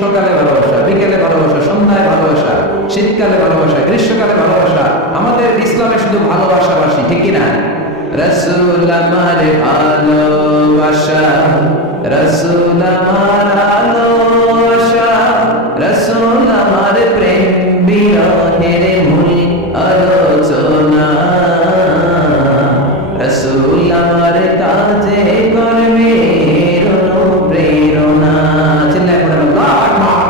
সকালে ভালোবাসা, বিকেলে ভালোবাসা, সন্ধ্যায় ভালোবাসা, শীতকালে ভালোবাসা, গ্রীষ্মকালে ভালোবাসা। আমাদের ইসলামে শুধু ভালোবাসাবাসী, ঠিক কিনা? রাসূল আমার ভালোবাসা, রাসূল আমার ভালোবাসা, রাসূল আমার প্রেম বিরহের মূল আলোচনা, রাসূল আমার কাজে কর্মের অনুপ্রেরণা। চিল্লায় পড়েন আল্লাহু আকবার।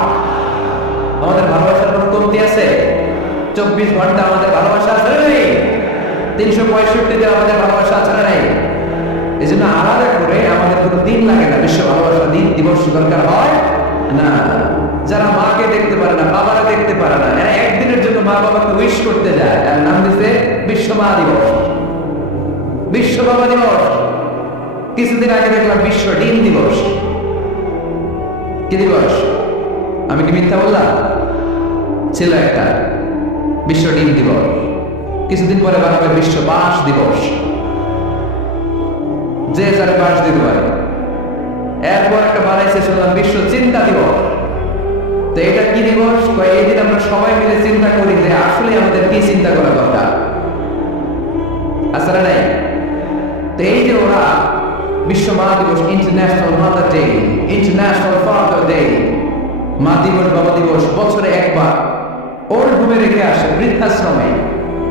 আমাদের ভালোবাসার কোনো কমতি আছে? 24 ঘন্টা আমাদের ভালোবাসা আছে না নেই? 365 দিন আমাদের ভালোবাসা আছে না নাই? এই জন্য আলাদা করে আমাদের কোনো দিন লাগে না, বিশ্ব ভালোবাসা দিন দিবস দরকার হয় না। যারা মাকে দেখতে পারে না, বাবারা দেখতে পারে না, এরা একদিনের জন্য মা বাবাকে উইশ করতে যায়, এর নাম দিচ্ছে বিশ্ব মা দিবস, বিশ্ব বাবা দিবস। কিছুদিন আগে দেখলাম বিশ্ব ডিম দিবস। কি দিবস? আমি কি মিথ্যা বললাম? ছিল একটা বিশ্ব ডিম দিবস। কিছুদিন পরে বানাবে বিশ্ব বাঁশ দিবস। যে যারে বাস দিতে পারে। এরপর একটা বানাইছে শুনলাম বিশ্ব চিন্তা দিবস। তো এটা কি দিবস? এই দিন আমরা সবাই মিলে চিন্তা করি যে আসলে আমাদের কি চিন্তা করা দরকার, আসলে নাই। তো এই যে ওরা বিশ্ব মা দিবস, international mother day, international father day, মা দিবস বাবা দিবস বছরে একবার ওর ঘুমে রেখে আসে বৃদ্ধাশ্রমে।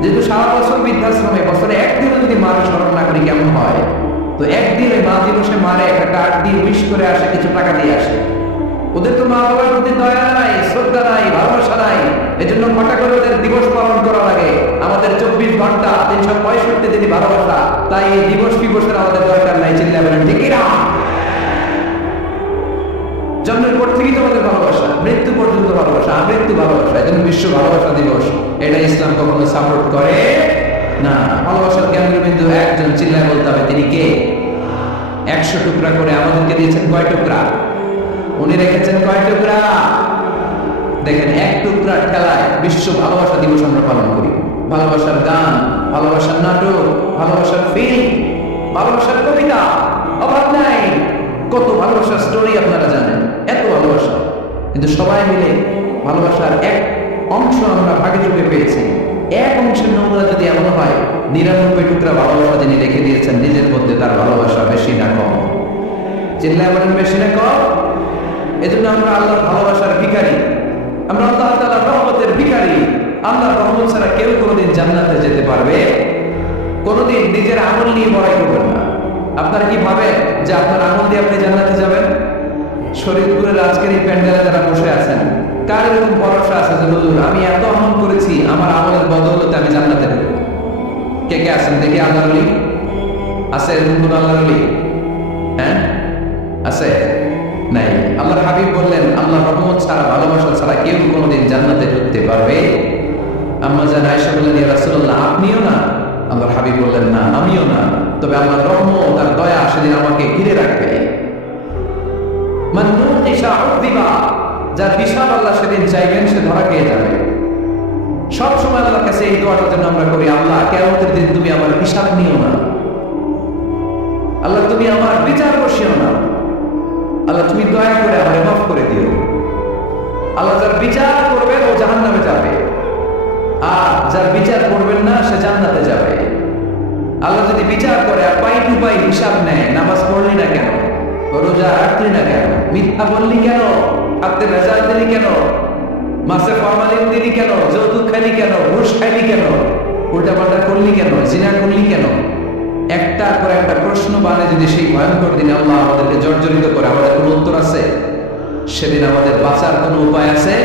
যেহেতু সারা বছর বৃদ্ধাশ্রমে, বছরে একদিনও যদি মার স্মরণ না করি কেমন হয়? তো একদিনে মা দিবসে মারে একটা কার্ড দিয়ে উইশ করে আসে, কিছু টাকা দিয়ে আসে। ওদের তো মা বাবার প্রতি দয়া নাই, শ্রদ্ধা নাই, ভালোবাসা নাই। এজন্য হঠাৎ করে ওদের দিবস পালন করা লাগে। আমাদের 24 ঘন্টা 365 দিনই ভালোবাসা, তাই এই দিবস দিবসের আমাদের দরকার নাই। চিন্তা করেন ঠিক না? জন্মের পর থেকেই তোমাদের ভালোবাসা, মৃত্যু পর্যন্ত ভালোবাসা, আমৃত্যু ভালোবাসা। এজন্য বিশ্ব ভালোবাসা দিবস। এটা ইসলাম কখনো সাপোর্ট করে না। ভালোবাসার কেন্দ্রবিন্দু একজন, চিল্লায় বলতে হবে তিনি কে? 100 টুকরা করে আমাদেরকে দিয়েছেন কয় টুকরা? উনি রেখেছেন কয় টুকরা? দেখেন, এক টুকরা ঠেলায় বিশ্ব ভালোবাসা দিবস আমরা পালন করি। ভালোবাসার গান, ভালোবাসার নাটক, ভালোবাসার ফিল্ম, ভালোবাসার কবিতা, অভাব নাই। কত ভালোবাসার স্টোরি আপনারা জানেন, এত ভালোবাসা। কিন্তু সবাই মিলে ভালোবাসার এক অংশ আমরা ভাগে চোখে পেয়েছি। এক অংশের নমুনা যদি এমন হয়, 99 টুকরা ভালোবাসা যিনি রেখে দিয়েছেন নিজের মধ্যে, তার ভালোবাসা বেশি না কম? চিল্লায় বলেন বেশি না কম? এজন্য আমরা আল্লাহর ভালোবাসার ভিখারি, আমরা আল্লাহ তাআলার রহমতের ভিখারি। আল্লাহর রহমত ছাড়া কেউ কোনোদিন জান্নাতে যেতে পারবে? কোনোদিন নিজের আমল নিয়ে বড়াই করবেন না। আপনারা কি ভাবেন যে আপনার আমল দিয়ে আপনি জান্নাতে যাবেন? শরীয়তপুরের আজকের এই প্যান্ডেলে যারা বসে আছেন, কার এরকম ভরসা আছে যে হুজুর আমি এত আমল করেছি, আমার আমলের বদৌলতে আমি জান্নাতে ঢুকব? কে কে আছেন দেখি? আল্লাহর ওলি আছে? এরকম কোন আল্লাহর ওলি? হ্যাঁ আছে? নাই। আল্লাহর হাবিব বললেন, আল্লাহর রহমত ছাড়া, ভালোবাসা ছাড়া কেউ কোনোদিন জান্নাতে ঢুকতে পারবে? আম্মা জান আয়েশা বললেন, ইয়া রাসূলুল্লাহ আপনিও না? আল্লাহর হাবিব বললেন, না আমিও না, তবে আল্লাহর রহমত আর দয়া সেদিন আমাকে ঘিরে রাখবে। মান নুকিশা উযিবা, যার হিসাব আল্লাহ সেদিন চাইবেন সে ধরা খেয়ে যাবে। সব সময় আল্লাহর কাছে এই দোয়াটার জন্য আমরা করি, আল্লাহ কিয়ামতের দিন তুমি আমার হিসাব নিও না, আল্লাহ তুমি আমার বিচার বসিও না, আল্লাহ তুমি দয়া করে আমাকে মাফ করে দিও। আল্লাহ যার বিচার করবে ও জাহান্নামে যাবে, আর যার বিচার করবেন না সে জান্নাতে যাবে। আল্লাহ যদি বিচার করে আর পাই টু পাই হিসাব নেয়, নামাজ পড়লি না কেন, রোজা রাখলি না কেন, মিথ্যা বললি কেন, হাতে ভেজাল দিলি কেন, মাসে ফরমালিন দিলি কেন, যৌতুক খাইলি কেন, ঘুষ খাইলি কেন, উল্টা পাল্টা করলি কেন, জিনা করলি কেন, একটার পর একটা প্রশ্ন বানে যদি সেই ভয়ঙ্কর দিনে আল্লাহ আমাদেরকে জর্জরিত করে, আমাদের কোনো উত্তর আছে? সেদিন আমাদের বাঁচার কোনো উপায় আছে?